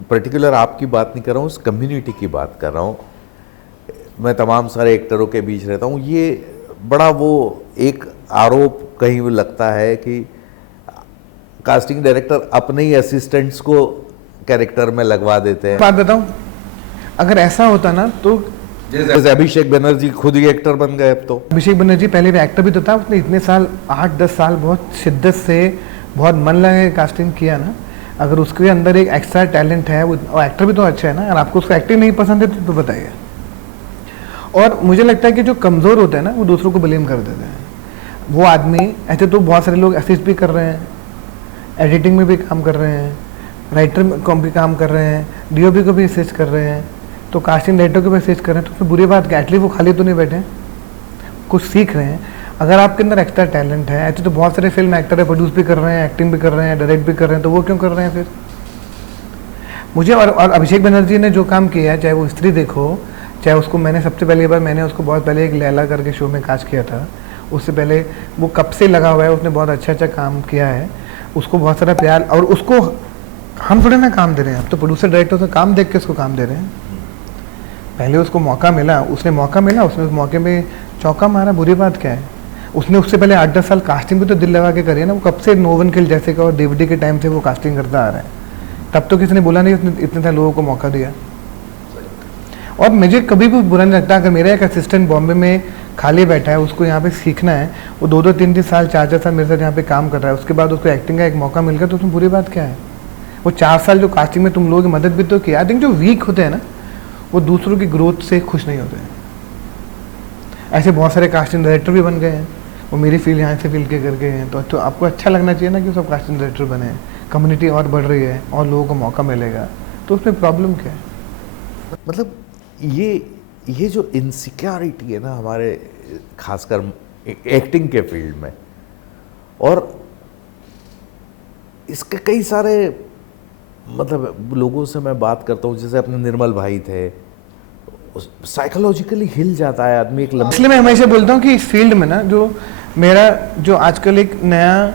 पर्टिकुलर आपकी बात नहीं कर रहा हूँ, उस कम्युनिटी की बात कर रहा हूँ। मैं तमाम सारे एक्टरों के बीच रहता हूँ, ये बड़ा वो एक आरोप कहीं भी लगता है कि कास्टिंग डायरेक्टर अपने ही असिस्टेंट्स को कैरेक्टर में लगवा देते हैं। बात बताऊं, अगर ऐसा होता ना तो जैसे अभिषेक बनर्जी खुद ही एक्टर बन गए। अब तो अभिषेक बनर्जी पहले भी एक्टर भी तो था, उसने इतने साल 8-10 साल बहुत शिद्दत से बहुत मन लगा के कास्टिंग किया ना। अगर उसके अंदर एक एक्स्ट्रा टैलेंट है, वो एक्टर भी तो अच्छा है ना। अगर आपको उसको एक्टिंग नहीं पसंद है तो बताइए। और मुझे लगता है कि जो कमज़ोर होता है ना वो दूसरों को ब्लेम कर देते हैं। वो आदमी ऐसे तो बहुत सारे लोग असिस्ट भी कर रहे हैं, एडिटिंग में भी काम कर रहे हैं, राइटर में भी काम कर रहे हैं, डीओपी को भी असिस्ट कर रहे हैं, तो कास्टिंग डायरेक्टर को भी असिस्ट कर रहे हैं। तो उसमें बुरी बात क्या, एटलीस्ट वो खाली तो नहीं बैठे, कुछ सीख रहे हैं। अगर आपके अंदर एक्स्ट्रा टैलेंट है, ऐसे तो बहुत सारे फिल्म एक्टर है, प्रोड्यूस भी कर रहे हैं, एक्टिंग भी कर रहे हैं, डायरेक्ट भी कर रहे हैं, तो वो क्यों कर रहे हैं फिर? मुझे और अभिषेक बनर्जी ने जो काम किया है, चाहे वो स्त्री देखो, चाहे उसको मैंने सबसे पहली बार मैंने उसको बहुत पहले एक लैला करके शो में कास्ट किया था, उससे पहले वो कब से लगा हुआ है, उसने बहुत अच्छा काम किया है, उसको बहुत सारा प्यार। और उसको हम थोड़े ना काम दे रहे हैं, अब तो प्रोड्यूसर डायरेक्टर से काम देख के उसको काम दे रहे हैं। पहले उसको मौका मिला, उसने उस मौके में चौका मारा, बुरी बात क्या है? उसने उससे पहले 8-10 साल कास्टिंग भी तो दिल लगा के करी है ना। वो कब से नो वन किल जैसे का और डीवीडी के टाइम से वो कास्टिंग करता आ रहा है, तब तो किसी ने बोला नहीं, उसने इतने सारे लोगों को मौका दिया। और मुझे कभी भी बुरा नहीं लगता अगर मेरा एक असिस्टेंट बॉम्बे में खाली बैठा है, उसको यहाँ पे सीखना है, वो 2-2, 3-3 साल 4-4 साल मेरे साथ यहाँ पे काम कर रहा है, उसके बाद उसको एक्टिंग का एक मौका मिल गया, तो उसमें बुरी बात क्या है? वो 4 साल जो कास्टिंग में तुम लोगों की मदद भी तो की। आई थिंक जो वीक होते हैं ना वो दूसरों की ग्रोथ से खुश नहीं होते हैं। ऐसे बहुत सारे कास्टिंग डायरेक्टर भी बन गए हैं, वो मेरी फील्ड यहाँ से फील्ड के कर गए हैं, तो आपको अच्छा लगना चाहिए ना कि सब कास्टिंग डायरेक्टर बने हैं। कम्युनिटी और बढ़ रही है और लोगों को मौका मिलेगा, तो उसमें प्रॉब्लम क्या है? मतलब ये जो इनसिक्योरिटी है ना हमारे खासकर एक्टिंग के फील्ड में, और इसके कई सारे मतलब लोगों से मैं बात करता हूँ, जैसे अपने निर्मल भाई थे, साइकोलॉजिकली हिल जाता है आदमी एक लंबे। इसलिए मैं हमेशा बोलता हूँ कि इस फील्ड में ना जो मेरा जो आजकल एक नया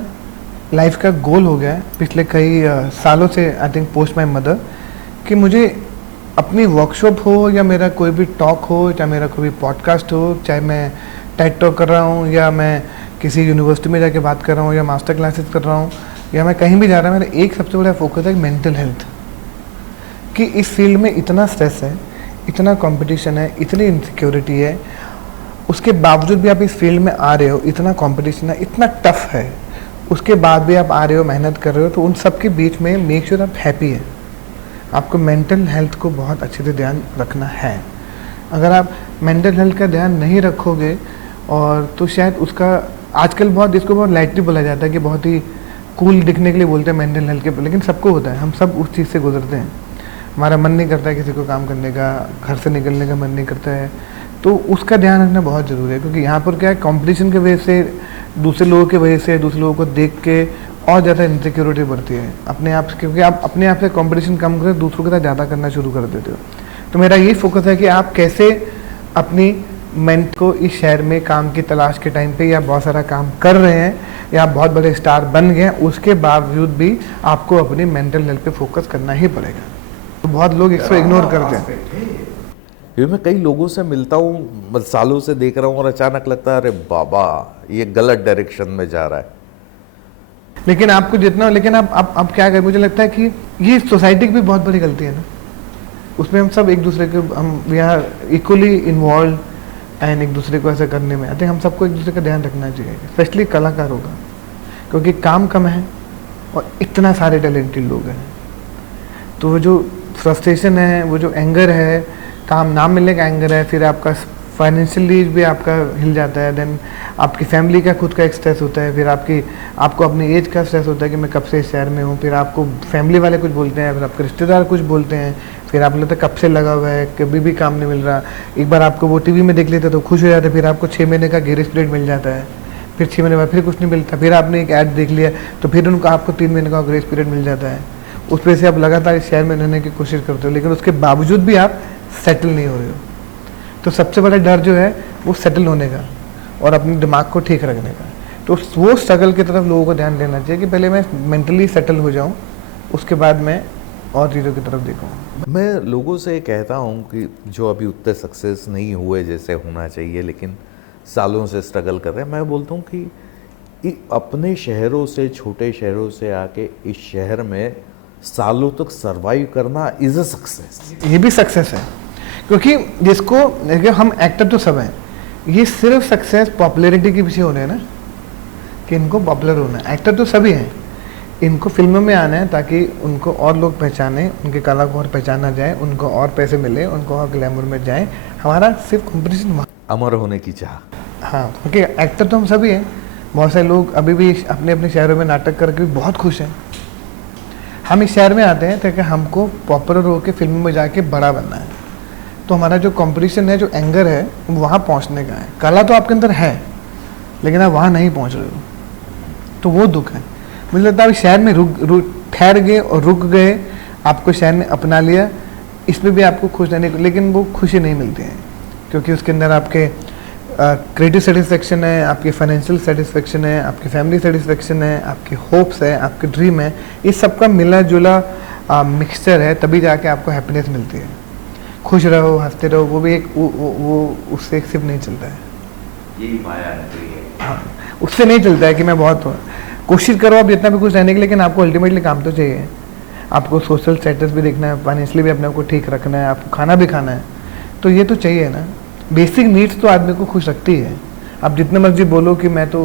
लाइफ का गोल हो गया है पिछले कई सालों से, I think post my mother, कि मुझे अपनी वर्कशॉप हो या मेरा कोई भी टॉक हो, चाहे मेरा कोई भी पॉडकास्ट हो, चाहे मैं टेड टॉक कर रहा हूँ या मैं किसी यूनिवर्सिटी में जाके बात कर रहा हूँ या मास्टर क्लासेस कर रहा हूँ या मैं कहीं भी जा रहा हूँ, मेरा एक सबसे बड़ा फोकस है मेंटल हेल्थ। कि इस फील्ड में इतना स्ट्रेस है, इतना कंपटीशन है, इतनी इनसिक्योरिटी है, उसके बावजूद भी आप इस फील्ड में आ रहे हो, इतना कंपटीशन है, इतना टफ है, उसके बाद भी आप आ रहे हो, मेहनत कर रहे हो, तो उन सब के बीच में मेक श्योर आप हैप्पी है। आपको मेंटल हेल्थ को बहुत अच्छे से ध्यान रखना है। अगर आप मेंटल हेल्थ का ध्यान नहीं रखोगे और तो शायद उसका आजकल बहुत इसको बहुत लाइटली बोला जाता है कि बहुत ही कूल दिखने के लिए बोलते हैं मेंटल हेल्थ के, लेकिन सबको होता है, हम सब उस चीज़ से गुजरते हैं। हमारा मन नहीं करता है किसी को काम करने का, घर से निकलने का मन नहीं करता है, तो उसका ध्यान रखना बहुत ज़रूरी है। क्योंकि यहाँ पर क्या है, कॉम्पिटिशन की वजह से, दूसरे लोगों की वजह से, दूसरे लोगों को देख के और ज़्यादा इनसिक्योरिटी बढ़ती है अपने आप से, क्योंकि आप अपने आप से कंपटीशन कम करें, दूसरों के साथ ज़्यादा करना शुरू कर देते हो। तो मेरा यही फोकस है कि आप कैसे अपनी मेंट को इस शहर में काम की तलाश के टाइम पे, या बहुत सारा काम कर रहे हैं या आप बहुत बड़े स्टार बन गए हैं, उसके बावजूद भी आपको अपनी मेंटल हेल्थ पे फोकस करना ही पड़ेगा। तो बहुत लोग इसको इग्नोर करते हैं। क्योंकि मैं कई लोगों से मिलता हूँ, सालों से देख रहा हूँ, और अचानक लगता है अरे बाबा ये गलत डायरेक्शन में जा रहा है। लेकिन आपको जितना, लेकिन आप क्या करें, मुझे लगता है कि ये सोसाइटी की भी बहुत बड़ी गलती है ना, उसमें हम सब एक दूसरे के, हम we are equally involve and एक दूसरे को ऐसा करने में आई थिंक हम सबको एक दूसरे का ध्यान रखना चाहिए, स्पेशली कलाकारों का, क्योंकि काम कम है और इतना सारे टैलेंटेड लोग हैं। तो जो फ्रस्ट्रेशन है, वो जो एंगर है, काम ना मिलने का एंगर है, फिर आपका फाइनेंशियली भी आपका हिल जाता है, देन आपकी फैमिली का खुद का एक स्ट्रेस होता है, फिर आपको अपनी एज का स्ट्रेस होता है कि मैं कब से इस शहर में हूँ, फिर आपको फैमिली वाले कुछ बोलते हैं, फिर आपके रिश्तेदार कुछ बोलते हैं, फिर आप लगता है कब से लगा हुआ है, कभी भी काम नहीं मिल रहा। एक बार आपको वो टीवी में देख लेते तो खुश हो जाते, फिर आपको 6 महीने का ग्रेस पीरियड मिल जाता है, फिर 6 महीने बाद फिर कुछ नहीं मिलता, फिर आपने एक ऐड देख लिया तो फिर उनको आपको 3 महीने का ग्रेस पीरियड मिल जाता है। उस पर से आप लगातार इस शहर में रहने की कोशिश करते हो, लेकिन उसके बावजूद भी आप सेटल नहीं हो रहे हो। तो सबसे बड़ा डर जो है वो सेटल होने का और अपने दिमाग को ठीक रखने का। तो वो स्ट्रगल की तरफ लोगों को ध्यान देना चाहिए कि पहले मैं मेंटली सेटल हो जाऊं, उसके बाद मैं और चीज़ों की तरफ देखूं। मैं लोगों से कहता हूँ कि जो अभी उतने सक्सेस नहीं हुए जैसे होना चाहिए, लेकिन सालों से स्ट्रगल कर रहे हैं, मैं बोलता हूँ कि अपने शहरों से, छोटे शहरों से आके इस शहर में सालों तक सरवाइव करना इज़ अ सक्सेस। ये भी सक्सेस है, क्योंकि जिसको देखिए, हम एक्टर तो सब हैं, ये सिर्फ सक्सेस पॉपुलैरिटी के पीछे हो रहे हैं ना, कि इनको पॉपुलर होना है। एक्टर तो सभी हैं, इनको फिल्मों में आना है ताकि उनको और लोग पहचाने, उनकी कला को और पहचाना जाए, उनको और पैसे मिले, उनको और ग्लैमर में जाए। हमारा सिर्फ कॉम्पिटिशन अमर होने की चाह। हाँ, क्योंकि एक्टर तो हम सभी हैं। बहुत सारे लोग अभी भी अपने अपने शहरों में नाटक करके भी बहुत खुश हैं। हम इस शहर में आते हैं ताकि हमको पॉपुलर होकर फिल्मों में जाके बड़ा बनना है। तो हमारा जो कंपटीशन है, जो एंगर है, वो वहाँ पहुँचने का है। कला तो आपके अंदर है, लेकिन आप वहाँ नहीं पहुँच रहे हो, तो वो दुख है। मुझे लगता है शहर में ठहर गए और रुक गए, आपको शहर ने अपना लिया, इसमें भी आपको खुश रहने को, लेकिन वो खुशी नहीं मिलती है, क्योंकि उसके अंदर आपके क्रिएटिव सेटिस्फेक्शन है, आपकी फाइनेंशियल सेटिस्फेक्शन है, आपकी फैमिली सेटिस्फेक्शन है, आपकी होप्स है, आपके ड्रीम है, इस सब का मिला जुला मिक्सचर है, तभी जाके आपको हैप्पीनेस मिलती है। खुश रहो, हंसते रहो, वो भी एक वो उससे एक सिर्फ नहीं चलता है। यही माया है। हाँ, उससे नहीं चलता है कि मैं बहुत कोशिश करो आप जितना भी कुछ रहने की, लेकिन आपको अल्टीमेटली काम तो चाहिए। आपको सोशल स्टेटस भी देखना है, फाइनेंशियली भी अपने आप को ठीक रखना है, आपको खाना भी खाना है, तो ये तो चाहिए ना। बेसिक नीड्स तो आदमी को खुश रखती है। आप जितने मर्जी बोलो कि मैं तो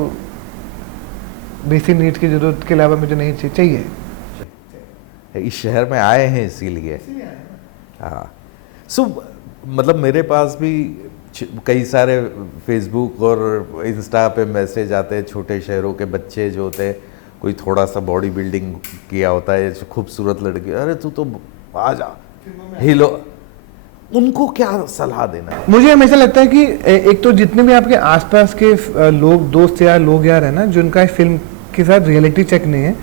बेसिक नीड्स की ज़रूरत के अलावा मुझे नहीं चाहिए। इस शहर में आए हैं इसीलिए। हाँ, मतलब मेरे पास भी कई सारे फेसबुक और इंस्टा पे मैसेज आते हैं, छोटे शहरों के बच्चे जो होते हैं, कोई थोड़ा सा बॉडी बिल्डिंग किया होता है, खूबसूरत लड़की, अरे तू तो आ जा हिलो। उनको क्या सलाह देना है? मुझे हमेशा लगता है कि एक तो जितने भी आपके आसपास के लोग, दोस्त या लोग यार है ना, जिनका इस फिल्म के साथ रियलिटी चेक नहीं है,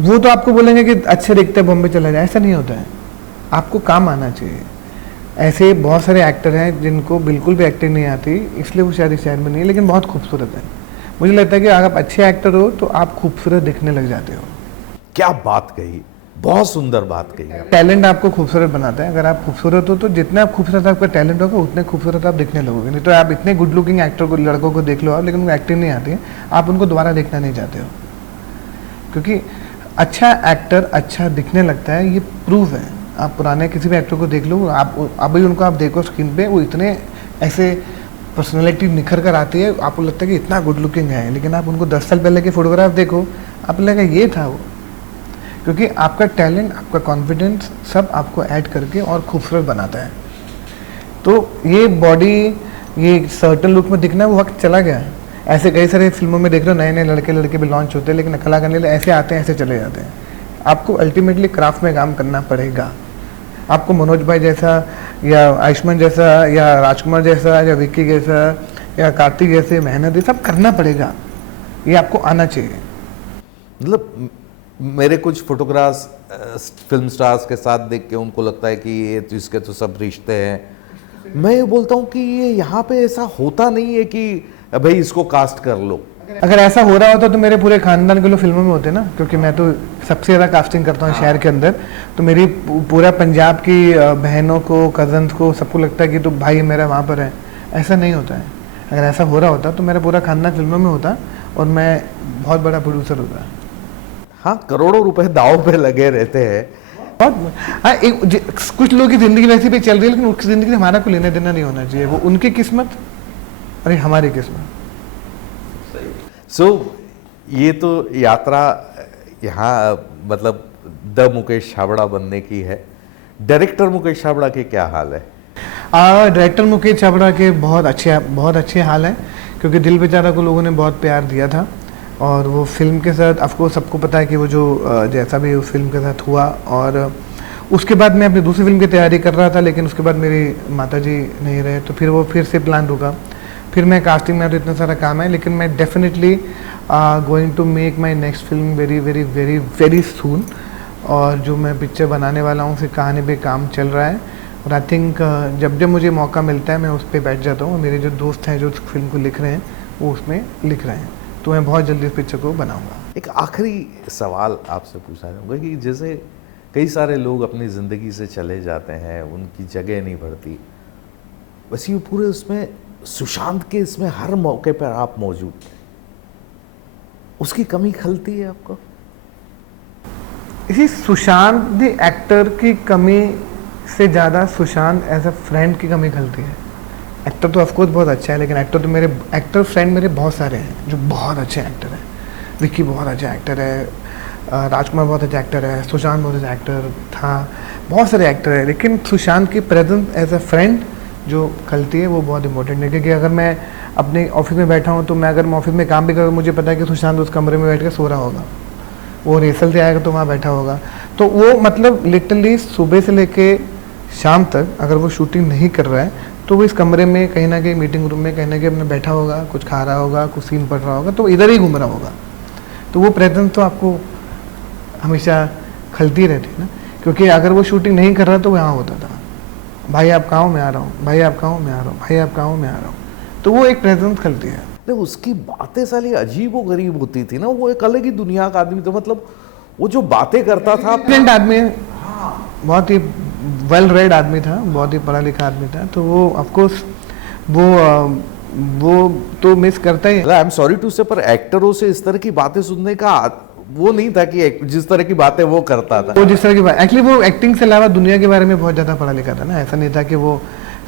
वो तो आपको बोलेंगे कि अच्छे दिखते हैं, बॉम्बे चला जाए। ऐसा नहीं होता है, आपको काम आना चाहिए। ऐसे बहुत सारे एक्टर हैं जिनको बिल्कुल भी एक्टिंग नहीं आती, इसलिए वो शायद इस शहर में नहीं है, लेकिन बहुत खूबसूरत है। मुझे लगता है कि अगर आप अच्छे एक्टर हो तो आप खूबसूरत दिखने लग जाते हो। क्या बात कही, बहुत सुंदर बात कही। टैलेंट आपको खूबसूरत बनाता है। अगर आप खूबसूरत हो तो जितना आप खूबसूरत आपका टैलेंट होगा, उतने खूबसूरत आप दिखने लगोगे। नहीं तो आप इतने गुड लुकिंग एक्टर को, लड़कों को देख लो आप, लेकिन उनको एक्टिंग नहीं आती है, आप उनको दोबारा देखना नहीं चाहते हो, क्योंकि अच्छा एक्टर अच्छा दिखने लगता है, ये प्रूफ है। आप पुराने किसी भी एक्टर को देख लो, आप अभी उनको आप देखो स्क्रीन पे, वो इतने ऐसे पर्सनैलिटी निखर कर आती है, आपको लगता है कि इतना गुड लुकिंग है, लेकिन आप उनको 10 साल पहले के फोटोग्राफ देखो, आपको लगेगा ये था वो। क्योंकि आपका टैलेंट, आपका कॉन्फिडेंस सब आपको ऐड करके और खूबसूरत बनाता है। तो ये बॉडी, ये सर्टन लुक में दिखना, वो वक्त चला गया है। ऐसे कई सारे फिल्मों में देख लो, नए नए लड़के लड़के भी लॉन्च होते हैं, लेकिन कला करने लिए ऐसे आते हैं, ऐसे चले जाते हैं। आपको अल्टीमेटली क्राफ्ट में काम करना पड़ेगा। आपको मनोज भाई जैसा या आयुष्मान जैसा या राजकुमार जैसा या विक्की जैसा या कार्तिक जैसे मेहनत, ये सब करना पड़ेगा, ये आपको आना चाहिए। मतलब मेरे कुछ फोटोग्राफ्स फिल्म स्टार्स के साथ देख के उनको लगता है कि ये तो इसके तो सब रिश्ते हैं। मैं ये बोलता हूँ कि ये यहाँ पे ऐसा होता नहीं है कि भाई इसको कास्ट कर लो। अगर ऐसा हो रहा होता तो मेरे पूरे खानदान के लोग फिल्मों में होते ना, क्योंकि मैं तो सबसे ज़्यादा कास्टिंग करता हूँ शहर के अंदर। तो मेरी पूरा पंजाब की बहनों को, कजन्स को, सबको लगता है कि तो भाई मेरा वहाँ पर है। ऐसा नहीं होता है। अगर ऐसा हो रहा होता तो मेरा पूरा खानदान फिल्मों में होता और मैं बहुत बड़ा प्रोड्यूसर होता। हाँ, करोड़ों रुपए दाव पे लगे रहते हैं। बहुत हाँ, कुछ लोगों की ज़िंदगी वैसे भी चल रही है, लेकिन उसकी ज़िंदगी से हमारा कोई लेना देना नहीं होना चाहिए। वो उनकी किस्मत और हमारी किस्मत। ये तो यात्रा यहाँ मतलब द मुकेश छाबड़ा बनने की है। डायरेक्टर मुकेश छाबड़ा के क्या हाल है? डायरेक्टर मुकेश छाबड़ा के बहुत अच्छे हाल हैं, क्योंकि दिल बेचारा को लोगों ने बहुत प्यार दिया था। और वो फिल्म के साथ ऑफकोर्स सबको पता है कि वो जो जैसा भी उस फिल्म के साथ हुआ, और उसके बाद मैं अपनी दूसरी फिल्म की तैयारी कर रहा था, लेकिन उसके बाद मेरी माताजी नहीं रहे, तो फिर वो फिर से प्लान रुका। फिर मैं कास्टिंग में, तो इतना सारा काम है, लेकिन मैं definitely going to make my next film very very very very soon. और जो मैं पिक्चर बनाने वाला हूँ, उसकी कहानी पे काम चल रहा है। और आई थिंक जब जब मुझे मौका मिलता है मैं उस पर बैठ जाता हूँ। मेरे जो दोस्त हैं जो उस फिल्म को लिख रहे हैं, वो उसमें लिख रहे हैं, तो मैं बहुत जल्दी इस पिक्चर को बनाऊँगा। एक आखिरी सवाल आपसे पूछना चाहूँगा कि जैसे कई सारे लोग अपनी ज़िंदगी से चले जाते हैं, उनकी जगह नहीं भरती, वैसे ये पूरे उसमें सुशांत के इसमें हर मौके पर आप मौजूद थे, उसकी कमी खलती है आपको? इसी सुशांत द एक्टर की कमी से ज़्यादा सुशांत एज अ फ्रेंड की कमी खलती है। एक्टर तो ऑफकोर्स बहुत अच्छा है, लेकिन एक्टर फ्रेंड मेरे बहुत सारे हैं जो बहुत अच्छे एक्टर हैं। विक्की बहुत अच्छा एक्टर है, राजकुमार बहुत अच्छा एक्टर है, सुशांत बहुत अच्छा एक्टर था, बहुत सारे एक्टर हैं, लेकिन सुशांत की प्रेजेंस एज अ फ्रेंड जो खलती है वो बहुत इंपॉर्टेंट है। क्योंकि अगर मैं अपने ऑफिस में बैठा हूँ, तो मैं अगर मैं ऑफिस में काम भी करूँ, मुझे पता है कि सुशांत उस कमरे में बैठ के सो रहा होगा, वो रिहर्सल से आएगा तो वहाँ बैठा होगा। तो वो मतलब लिटरली सुबह से लेके शाम तक अगर वो शूटिंग नहीं कर रहा है, तो वो इस कमरे में कहीं ना कहीं मीटिंग रूम में कहीं ना कहीं अपने बैठा होगा, कुछ खा रहा होगा, कुछ सीन पढ़ रहा होगा, तो इधर ही घूम रहा होगा। तो वो प्रेजेंस तो आपको हमेशा खलती रहती है ना, क्योंकि अगर वो शूटिंग नहीं कर रहा तो यहाँ होता था, भाई आप कहाँ हो, मैं आ रहा हूँ, भाई आप कहाँ हो, मैं आ रहा हूँ, भाई आप कहाँ हो, मैं आ रहा हूँ। तो वो एक प्रेजेंस खलती है। नहीं, उसकी बातें साली अजीब व गरीब होती थी ना, वो एक अलग ही दुनिया का आदमी था। मतलब वो जो बातें करता था, इंटेलिजेंट आदमी, बहुत ही वेल रेड आदमी था, बहुत ही पढ़ा लिखा आदमी था। तो वो ऑफकोर्स वो तो मिस करता ही। आई एम सॉरी टू से, पर एक्टरों से इस तरह की बातें सुनने का वो नहीं था कि जिस तरह की बातें वो करता था। वो जिस तरह की बात, एक्चुअली वो एक्टिंग से अलावा दुनिया के बारे में बहुत ज़्यादा पढ़ा लिखा था ना। ऐसा नहीं था कि वो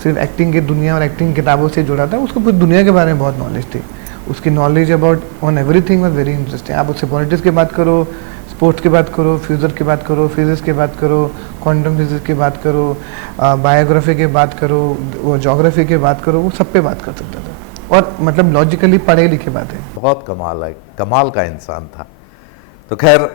सिर्फ एक्टिंग की दुनिया और एक्टिंग किताबों से जुड़ा था, उसको पूरी दुनिया के बारे में बहुत नॉलेज थी। उसकी knowledge about on everything was very interesting. आप उससे पॉलिटिक्स की बात करो, स्पोर्ट्स की बात करो, फ्यूचर की बात करो, फिजिक्स की बात करो, क्वांटम फिजिक्स की बात करो, बायोग्राफी की बात करो, वो जोग्राफी की बात करो, वो सब पे बात कर सकता था। और मतलब लॉजिकली पढ़े लिखे बातें। बहुत कमाल का इंसान था। तो खैर,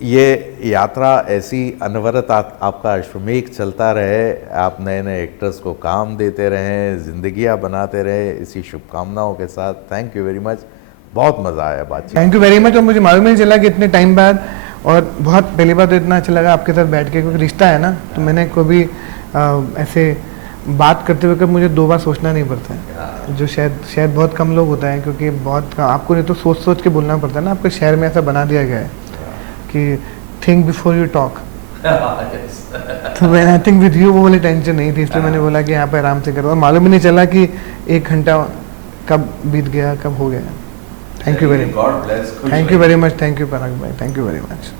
ये यात्रा ऐसी अनवरत आपका अश्वमेघ चलता रहे, आप नए नए एक्टर्स को काम देते रहें, जिंदगियां बनाते रहे, इसी शुभकामनाओं के साथ थैंक यू वेरी मच। बहुत मज़ा आया बातचीत। Thank you very much. और मुझे मालूम नहीं चला कि इतने टाइम बाद, और बहुत पहली बार तो इतना अच्छा लगा आपके साथ बैठ के, क्योंकि रिश्ता है ना, तो मैंने कभी ऐसे बात करते हुए कभी मुझे दो बार सोचना नहीं पड़ता है, जो शायद बहुत कम लोग होता है। क्योंकि बहुत आपको नहीं तो सोच सोच के बोलना पड़ता है ना। आपके शहर में ऐसा बना दिया गया है कि थिंक बिफोर यू टॉक। तो मैंने आई थिंक विद यू वो वाली टेंशन नहीं थी, इसलिए मैंने बोला कि यहाँ पे आराम से करो। और मालूम ही नहीं चला कि 1 घंटा कब बीत गया, कब हो गया। Thank you very much. Thank you very much. Thank you Parag भाई, थैंक यू वेरी मच।